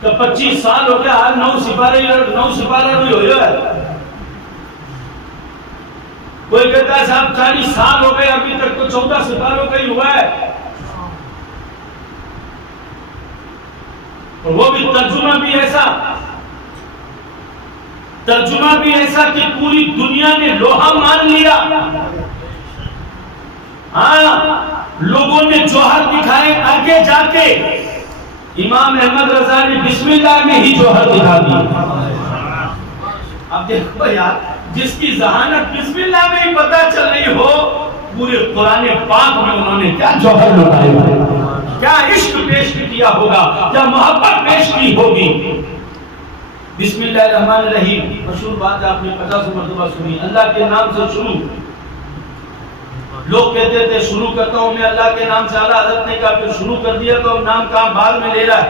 کہ 25 سال ہو گیا آج 9 سپارہ بھی ہوئے ہے. کوئی کہتا ہے صاحب 40 سال ہو گئے ابھی تک تو 14 سپاروں کا ہی ہوا ہے. اور وہ بھی ترجمہ بھی ایسا کہ پوری دنیا نے لوہا مان لیا. ہاں لوگوں نے جوہر دکھائے, آگے جا کے امام احمد رضا نے بسم اللہ میں ہی جوہر دکھا دی. اب دیکھو یار, جس کی ذہانت بسم اللہ میں ہی پتہ چل رہی ہو, پورے قرآن پاک میں انہوں نے کیا جوہر لٹائے ہوگا, کیا عشق پیش کیا ہوگا, کیا محبت پیش کی ہوگی. بسم اللہ الرحمن الرحیم مشہور بات آپ نے 50 مرتبہ سنی. اللہ کے نام سے شروع. لوگ کہتے تھے شروع کرتا ہوں میں اللہ کے نام سے, اعلیٰ حضرت نے کہا پھر شروع کر دیا تو نام کہاں بعد میں لے رہا ہے,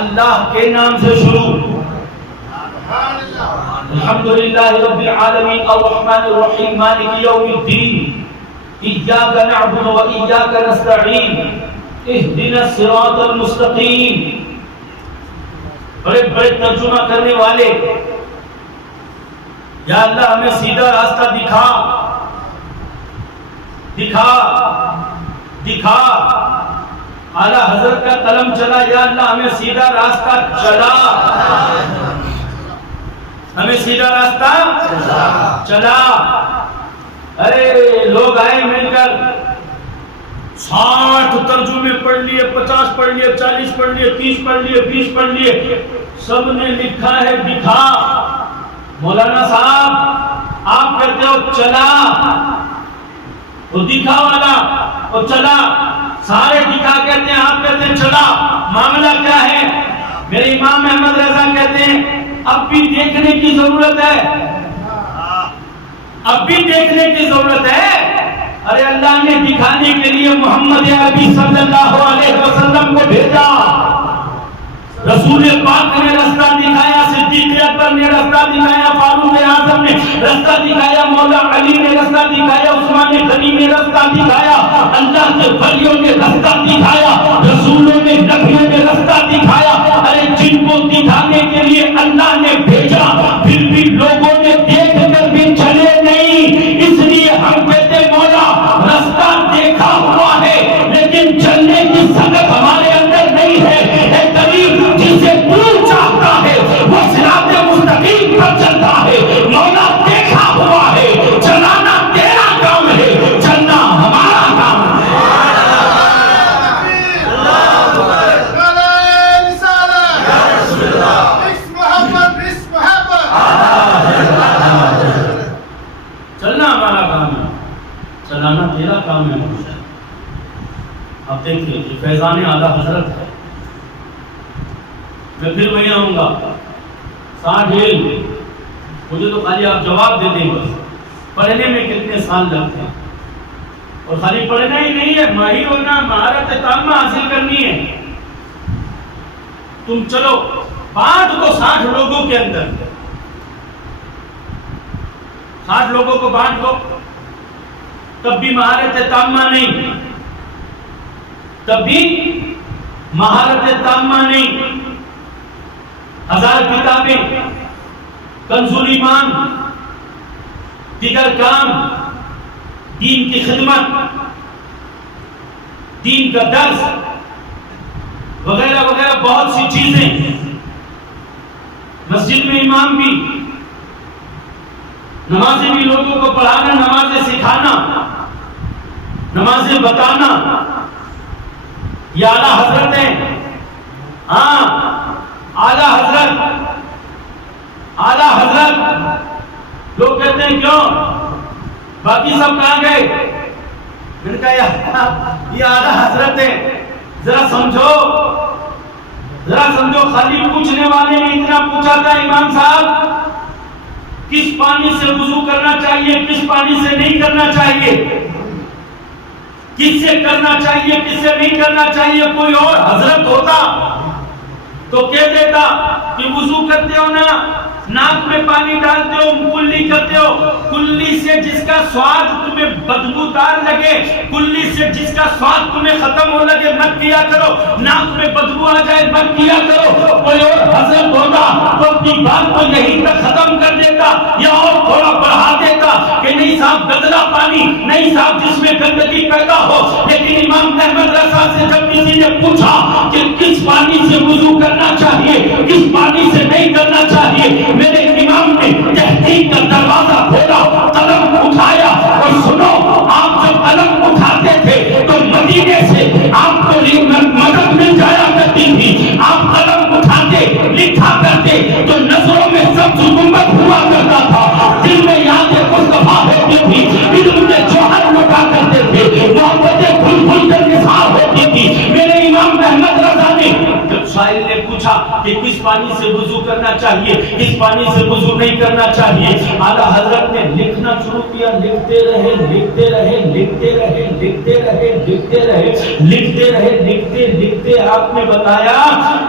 اللہ کے نام سے شروع. الحمدللہ رب العالمین الرحمن الرحیم مالک یوم الدین ایاک نعبد و ایاک نستعین اہدنا الصراط المستقیم. بڑے بڑے ترجمہ کرنے والے, یا اللہ ہمیں سیدھا راستہ دکھا دکھا دکھا. اعلیٰ حضرت کا قلم چلا, یا اللہ ہمیں سیدھا راستہ چلا, ہمیں سیدھا راستہ چلا. ارے لوگ آئے مل کر 60 ترجمے پڑھ لیے, 50 پڑھ لیے, 40 پڑھ لیے, 30 پڑھ لیے, 20 پڑھ لیے, سب نے لکھا ہے دکھا. مولانا صاحب آپ کہتے ہو چلا, وہ دکھا والا وہ چلا, سارے دکھا کہتے ہیں, آپ کہتے ہیں چلا. معاملہ کیا ہے؟ میرے امام احمد رضا کہتے ہیں اب بھی دیکھنے کی ضرورت ہے, اب بھی دیکھنے کی ضرورت ہے. ارے اللہ نے دکھانے کے لیے محمد عربی صلی اللہ علیہ وسلم کو بھیجا. رسول پاک نے رستہ دکھایا, صدیق اکبر نے رستہ دکھایا, فاروق اعظم نے رستہ دکھایا, مولا علی نے رستہ دکھایا, عثمان غنی نے رستہ دکھایا, اللہ کے ولیوں نے رستہ دکھایا, رسولوں نے نبیوں نے رستہ دکھایا. ارے جن کو دکھانے کے لیے اللہ نے بھیجا پھر بھی لوگوں نے دیکھ کر بھی چلے نہیں. اس لیے ہم کہتے مولا رستہ دیکھا ہوا ہے لیکن چلنے کی سبق ہمارے اندر نہیں ہے. اے کریم جسے تو چاہتا ہے وہ صراط مستقیم پر چلتا ہے. مولا دیکھا ہوا ہے, چلانا تیرا کام ہے, چلنا ہمارا کام ہے. چلنا ہمارا کام ہے, چلانا تیرا کام ہے. اب دیکھیے یہ فیضان اعلیٰ حضرت ہے. میں پھر وہیں آؤں گا 60 مجھے تو خالی آپ جواب دے دیں بس. پڑھنے میں کتنے سال لگتے ہیں, اور خالی پڑھنا ہی نہیں ہے, ماہر ہونا, مہارت تامہ حاصل کرنی ہے. تم چلو بانٹ کو 60 لوگوں کے اندر, 60 لوگوں کو بانٹ دو, تب بھی مہارت تامہ نہیں, تب بھی مہارت تامہ نہیں. 1000 کتابیں, کنز الایمان, دیگر کام, دین کی خدمت, دین کا درس وغیرہ وغیرہ بہت سی چیزیں. مسجد میں امام بھی, نمازیں بھی لوگوں کو پڑھانا, نمازیں سکھانا, نمازیں بتانا. یہ اعلیٰ حضرت ہیں. ہاں اعلیٰ حضرت, اعلیٰ حضرت. لوگ کہتے ہیں کیوں باقی سب کہاں گئے؟ میں نے کہا یہ اعلیٰ حضرت ہیں, ذرا سمجھو, ذرا سمجھو. خالی پوچھنے والے نے اتنا پوچھا تھا امام صاحب کس پانی سے وضو کرنا چاہیے, کس پانی سے نہیں کرنا چاہیے, کس سے کرنا چاہیے, کس سے نہیں کرنا چاہیے. کوئی اور حضرت ہوتا تو کہہ دیتا کہ وضو کرتے ہو نا, ناک میں پانی ڈالتے ہو, کلی کرتے ہو, کلی سے جس کا سواد تمہیں بدبودار لگے, کلی سے جس کا سواد تمہیں ختم ہو لگے مت کیا کرو, ناک میں بدبو آ جائے مت کیا کرو. کوئی اور حضرت ہوتا تو اپنی بات کو یہیں تک ختم کر دیتا یا اور تھوڑا بڑھا دیتا کہ کہ نہیں صاحب گندلا پانی نہیں صاحب جس میں گندگی پیدا ہو. لیکن امام احمد رضا سے جب کسی نے پوچھا کہ کس پانی سے وضو کرنا چاہیے کس پانی سے نہیں کرنا چاہیے, میرے امام نے تحقیق کا دروازہ کھولا, قلم اٹھایا. اور سنو, آپ جب قلم اٹھاتے تھے تو مدینے سے آپ کو مدد مل جایا کرتی تھی. آپ قلم اٹھاتے لکھا کرتے تو نظروں میں سبز گنبد ہوا کرتا تھا, دل میں یاد مصطفیٰ ہوتی تھی, علم کے جوہر لٹا کرتے تھے, محبتیں کھل کھل کر نثار ہوتی تھی. میرے امام احمد رضا نے جب سائل نے پوچھا کہ کس پانی سے وضو کرنا چاہیے کس پانی سے وضو نہیں کرنا چاہیے, اعلیٰ حضرت نے لکھنا شروع کیا. لکھتے رہے لکھتے رہے لکھتے رہے لکھتے رہے لکھتے رہے لکھتے رہے لکھتے لکھتے آپ نے بتایا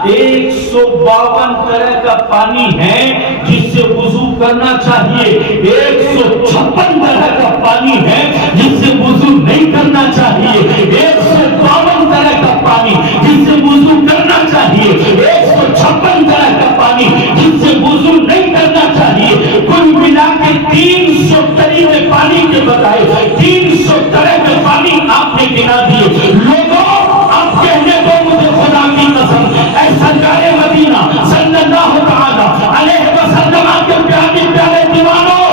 152 طرح کا پانی ہے جس سے وضو کرنا چاہیے, 156 طرح کا پانی ہے جس سے وضو نہیں کرنا چاہیے, 152 طرح کا پانی جس سے وضو کرنا چاہیے, 156 طرح کا پانی جس سے وضو نہیں کرنا چاہیے. کل ملا کے 300 طریقے پانی کے بتائے, 300 طرح کے پانی آپ نے گنا دیے. لوگوں آپ کہنے دو مجھے خدا کی قسم, اے سرکار مدینہ صلی اللہ تعالی علیہ وسلم کے پیارے پیارے دیوانوں,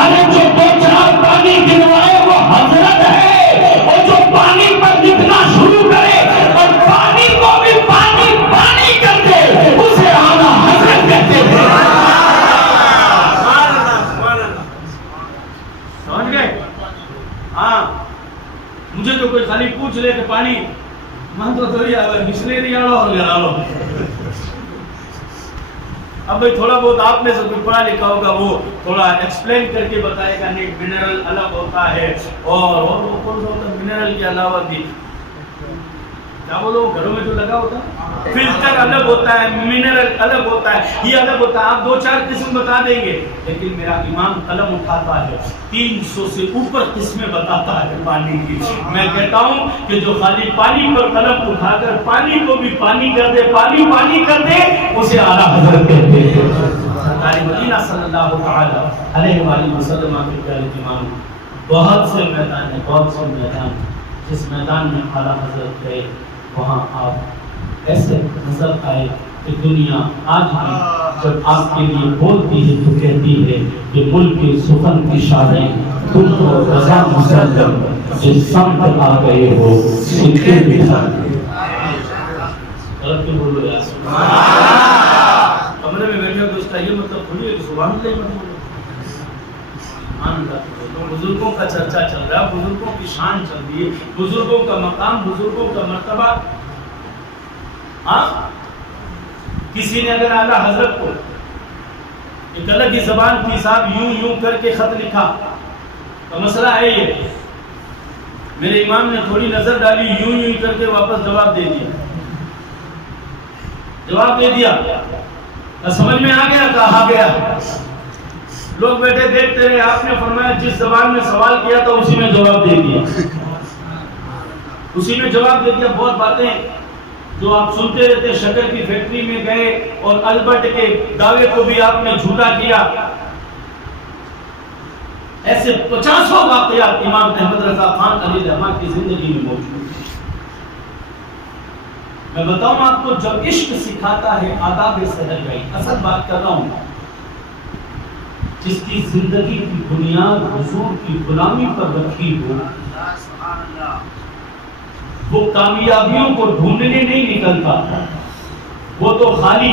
ارے جو 2-4 پانی گنوائے وہ حضرت ہے, اور جو پانی پر لکھنا شروع کرے اور پانی کو بھی پانی پانی کر دے اسے اعلیٰ حضرت کہتے ہیں. سمجھ گئے؟ ہاں, مجھے تو کوئی خالی پوچھ لے کہ پانی مان تو تھوڑی مشنری آڑو اور گھر آڑو. اب بھئی تھوڑا بہت آپ نے سے کوئی پڑھا لکھا ہوگا وہ تھوڑا ایکسپلین کر کے بتائے گا. نہیں, منرل الگ ہوتا ہے اور وہ کون سا ہوتا ہے منرل کے علاوہ بھی کیا بولو گھروں میں جو لگا ہوتا ہے فلٹر الگ ہوتا ہے, منرل الگ ہوتا ہے, یہ الگ ہوتا ہے. آپ 2-4 قسم بتا دیں گے, لیکن میرا امام قلم اٹھاتا ہے 300 سے اوپر قسمیں بتاتا ہے پانی کی. میں کہتا ہوں کہ جو خالی پانی پر قلم اٹھا کر پانی کو بھی پانی کر دے پانی پانی کر دے اسے اعلیٰ حضرت کہتے ہیں. سرکار مدینہ صلی اللہ تعالی علیہ وآلہ وسلم کے پیارے امام, بہت سے میدان ہیں بہت سے میدان, جس میدان میں اعلیٰ حضرت گئے وہاں آپ ایسے نظر آئے کہ دنیا آج بھی جب آپ کے لیے بولتی ہے تو کہتی ہے کہ ملک کے سخن کی شادی تم کو رضا مسلم جس سمت آ گئے ہو سکھے بٹھا. غلط کیوں بول رہے ہیں؟ کمرے میں بیٹھے ہو تو اس کا یہ مطلب تھوڑی ہے کہ سبحان اللہ مطلب بزرگوں کا چرچا چل رہا ہے, بزرگوں کی شان چل رہی ہے, بزرگوں کا مقام بزرگوں کا مرتبہ. ہاں, کسی نے اگر اعلیٰ حضرت کو ایک الگ ہی زبان کی صاحب یوں یوں کر کے خط لکھا تو مسئلہ ہے یہ, میرے امام نے تھوڑی نظر ڈالی یوں یوں کر کے واپس جواب دے دیا سمجھ میں آ گیا کہا گیا. لوگ بیٹھے دیکھتے رہے, آپ نے فرمایا جس زبان میں سوال کیا تھا اسی میں جواب دے دیا, اسی میں جواب دے دیا. بہت باتیں جو آپ سنتے رہتے, شکر کی فیکٹری میں گئے اور البرٹ کے دعوے کو بھی آپ نے جھوٹا کیا. ایسے 50 واقعات امام احمد رضا خان علیہ الرحمہ کی زندگی میں موجود ہیں. میں بتاؤں آپ کو, جب عشق سکھاتا ہے آداب سحر گئی, اصل بات کر رہا ہوں, جس کی زندگی کی بنیاد حضور کی غلامی پر رکھی ہو وہ کامیابیوں کو ڈھونڈنے نہیں نکلتا, وہ تو خالی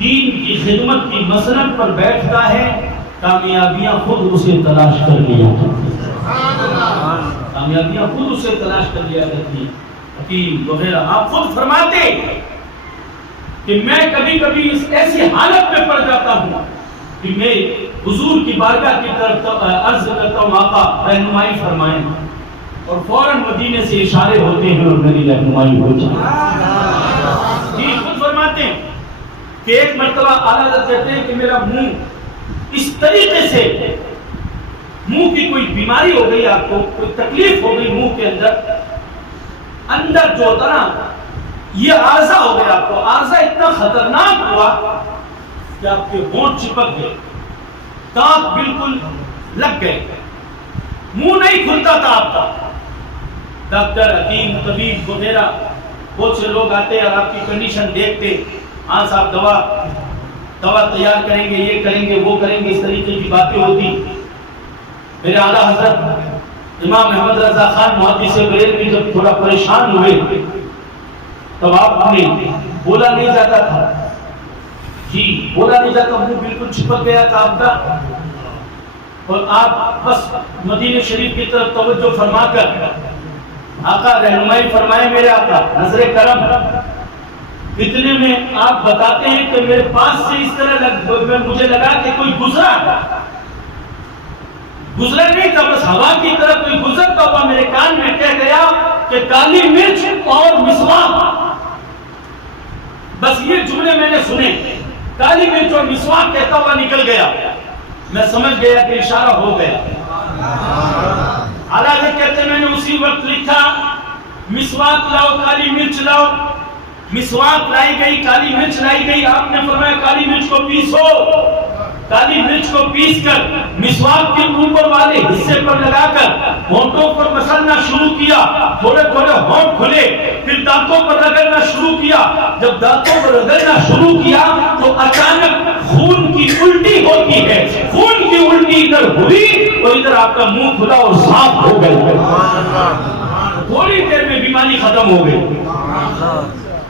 دین کی خدمت کی مسند پر بیٹھتا ہے, کامیابیاں خود اسے تلاش کر لیا کامیابیاں خود اسے تلاش کر لیا کرتی. حکیم وغیرہ آپ خود فرماتے کہ میں کبھی کبھی اس ایسی حالت میں پڑ جاتا ہوں کہ میں حضور کی بارگاہ کی طرف عرض کرتا ہوں آقا رہنمائی فرمائیں, اور فوراً مدینے سے اشارے ہوتے ہیں اور میری رہنمائی ہو جائے. جی خود فرماتے ہیں کہ ایک مرتبہ اعلیٰ حضرت کہتے ہیں کہ میرا منہ اس طریقے سے, منہ کی کوئی بیماری ہو گئی, آپ کو کوئی تکلیف ہو گئی منہ کے اندر جو ہوتا نا یہ عارضہ ہو گیا, آپ کو عارضہ اتنا خطرناک ہوا کہ آپ کے ہونٹ چپک گئے, دانت بالکل لگ گئے, منہ نہیں کھلتا تھا آپ کا. ڈاکٹر, حکیم, طبیب وغیرہ بہت سے لوگ آتے اور آپ کی کنڈیشن دیکھتے, ہاں صاحب دوا تیار کریں گے, یہ کریں گے, وہ کریں گے, اس طریقے کی باتیں ہوتی. میرے اعلیٰ حضرت امام محمد رضا خان محدث بریلوی جب تھوڑا پریشان ہوئے تب آپ نے بولا نہیں جاتا تھا, جی بولا نہیں جاتا, منہ بالکل چھپک گیا تھا آپ کا, اور آپ بس مدینہ شریف کی طرف توجہ فرما کر آقا رہنمائی فرمائے میرے آقا نظر کرم. اتنے میں آپ بتاتے ہیں کہ میرے پاس سے اس طرح مجھے لگا کہ کوئی گزرا نہیں تھا, بس ہوا کی طرح کوئی گزرتا ہوا میرے کان میں کہہ گیا کہ کالی مرچ اور مسواک. بس یہ جملے میں نے سنے, کالی مرچ اور مسواک کہتا ہوا نکل گیا. میں سمجھ گیا کہ اشارہ ہو گیا. حالانکہ کہتے میں نے اسی وقت لکھا مسواک لاؤ, کالی مرچ لاؤ. مسواک لائی گئی, کالی مرچ لائی گئی. آپ نے فرمایا کالی مرچ کو پیسو. کالی مرچ کو پیس کر مسواک کے اوپر والے حصے پر لگا کر ہونٹوں پر مسلنا شروع کیا. تھوڑے تھوڑے ہونٹ کھلے, پھر دانتوں پر رگڑنا شروع کیا. جب دانتوں پر رگڑنا شروع کیا تو اچانک خون کی الٹی ہوتی ہے. خون کی الٹی ادھر ہوئی اور ادھر آپ کا منہ کھلا اور صاف ہو گیا. تھوڑی دیر میں بیماری ختم ہو گئی.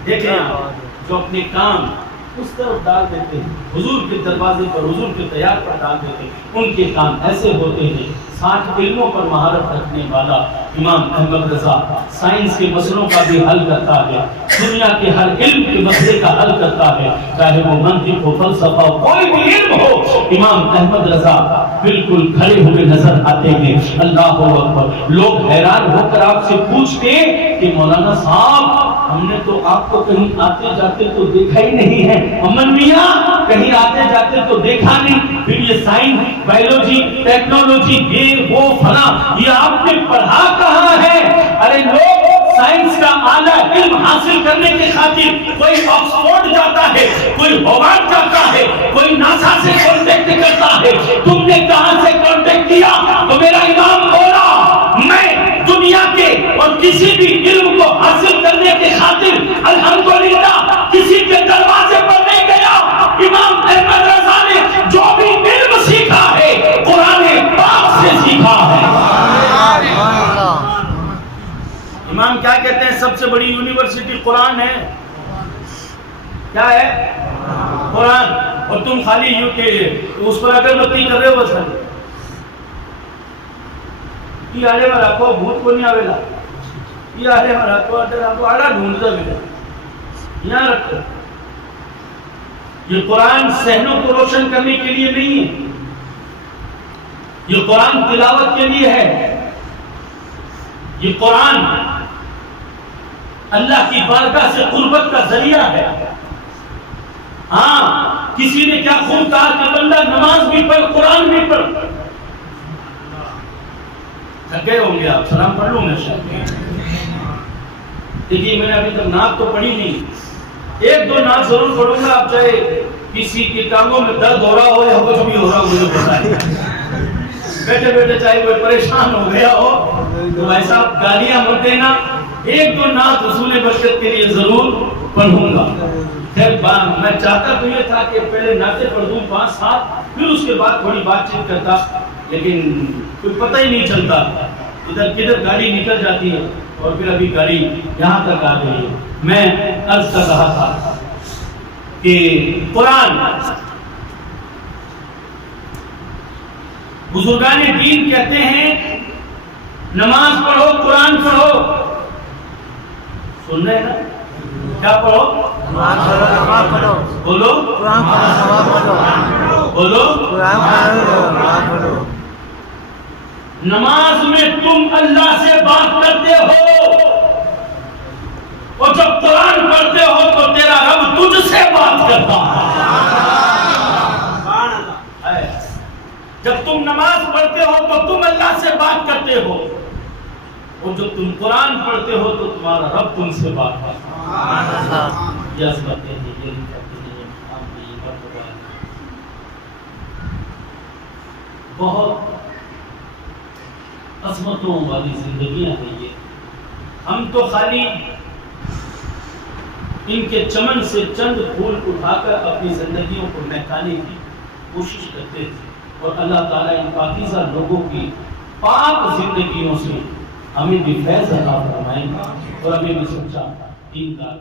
دیکھیں جو اپنے کام اس طرف ڈال دیتے ہیں, حضور کے دروازے پر, حضور کے تیار پر ڈال دیتے ہیں, ان کے کام ایسے ہوتے ہیں. 60 علموں پر مہارت رکھنے والا امام احمد رضا سائنس کے مسئلوں کا بھی حل کرتا ہے, دنیا کے ہر علم کے مسئلے کا حل کرتا ہے, چاہے وہ منطق ہو, فلسفہ ہو, کوئی بھی علم ہو. امام احمد رضا بالکل کھڑے ہوئے نظر آتے ہیں. اللہ اکبر. لوگ حیران ہو کر آپ سے پوچھتے کہ مولانا صاحب ہم نے تو آپ کو کہیں آتے جاتے تو دیکھا ہی نہیں ہے. امن میاں کہیں آتے جاتے تو دیکھا نہیں. پھر یہ سائنس, بایولوجی, ٹیکنالوجی, یہ وہ فلاں, یہ آپ نے پڑھا کہاں ہے؟ ارے لوگ سائنس کا اعلیٰ علم حاصل کرنے کے خاطر کوئی آکسفورڈ جاتا ہے, کوئی ہاروارڈ جاتا ہے, کوئی ناسا سے کانٹیکٹ کرتا ہے. تم نے کہاں سے کانٹیکٹ کیا؟ تو میرا امام بولا میں دنیا کے اور کسی بھی علم کو حاصل کرنے کے خاطر الحمدللہ کسی کے دروازے پر نہیں گیا. امام احمد رضا نے جو بھی علم سیکھا ہے قرآن پاک سے سیکھا ہے. امام کیا کہتے ہیں؟ سب سے بڑی یونیورسٹی قرآن ہے. کیا ہے؟ قرآن. اور تم خالی یوں کہ اس پر اگربتی کر رہے ہو. بس یہ آنے والا کو بھوت کو نہیں آویلا, یہ آنے والا کو آڑا ڈھونڈتا ملا, یہاں رکھو. یہ قرآن صحنوں کو روشن کرنے کے لیے نہیں ہے, یہ قرآن تلاوت کے لیے ہے. یہ قرآن اللہ کی بارگاہ سے قربت کا ذریعہ ہے. ہاں کسی نے کیا خوب کہا کہ بندہ نماز بھی پڑھ, قرآن بھی پڑھ. تھکے ہوں گے آپ, سلام پڑھ لوں میں. دیکھیے میں نے ابھی تک نعت تو پڑھی نہیں, ایک دو نعت ضرور پڑھوں گا. آپ چاہے کسی کی ٹانگوں میں درد ہو رہا ہو یا کچھ بھی ہو رہا ہو مجھے بتائیں. بیٹھے بیٹھے چاہے کوئی پریشان ہو گیا ہو تو ایسا گالیاں مت دینا. ایک دو نعت حصول برکت کے لیے ضرور پڑھوں گا. خیر میں چاہتا تو یہ تھا کہ پہلے نعتیں پڑھ دوں 5-7, پھر اس کے بعد تھوڑی بات چیت کرتا, لیکن کوئی پتہ ہی نہیں چلتا ادھر کدھر گاڑی نکل جاتی ہے اور پھر ابھی گاڑی یہاں تک آ گئی ہے. میں عرض کر رہا تھا کہ قرآن, بزرگان دین کہتے ہیں نماز پڑھو, قرآن پڑھو. سن رہے ہیں نا؟ کیا پڑھو؟ بولو بولو. نماز میں تم اللہ سے بات کرتے ہو, اور جب قرآن پڑھتے ہو تو تیرا رب تجھ سے بات کرتا ہے. جب تم نماز پڑھتے ہو تو تم اللہ سے بات کرتے ہو, اور جب تم قرآن پڑھتے ہو تو تمہارا رب تم سے بات کرتا ہے. بہت عظمتوں والی زندگیاں ہیں یہ. ہم تو خالی ان کے چمن سے چند پھول اٹھا کر اپنی زندگیوں کو مہکانے کی کوشش کرتے تھے، اور اللہ تعالیٰ ان پاکیزہ لوگوں کی پاک زندگیوں سے ہمیں بھی فیض عطا فرمائیں اور ہمیں بھی سچا دین کا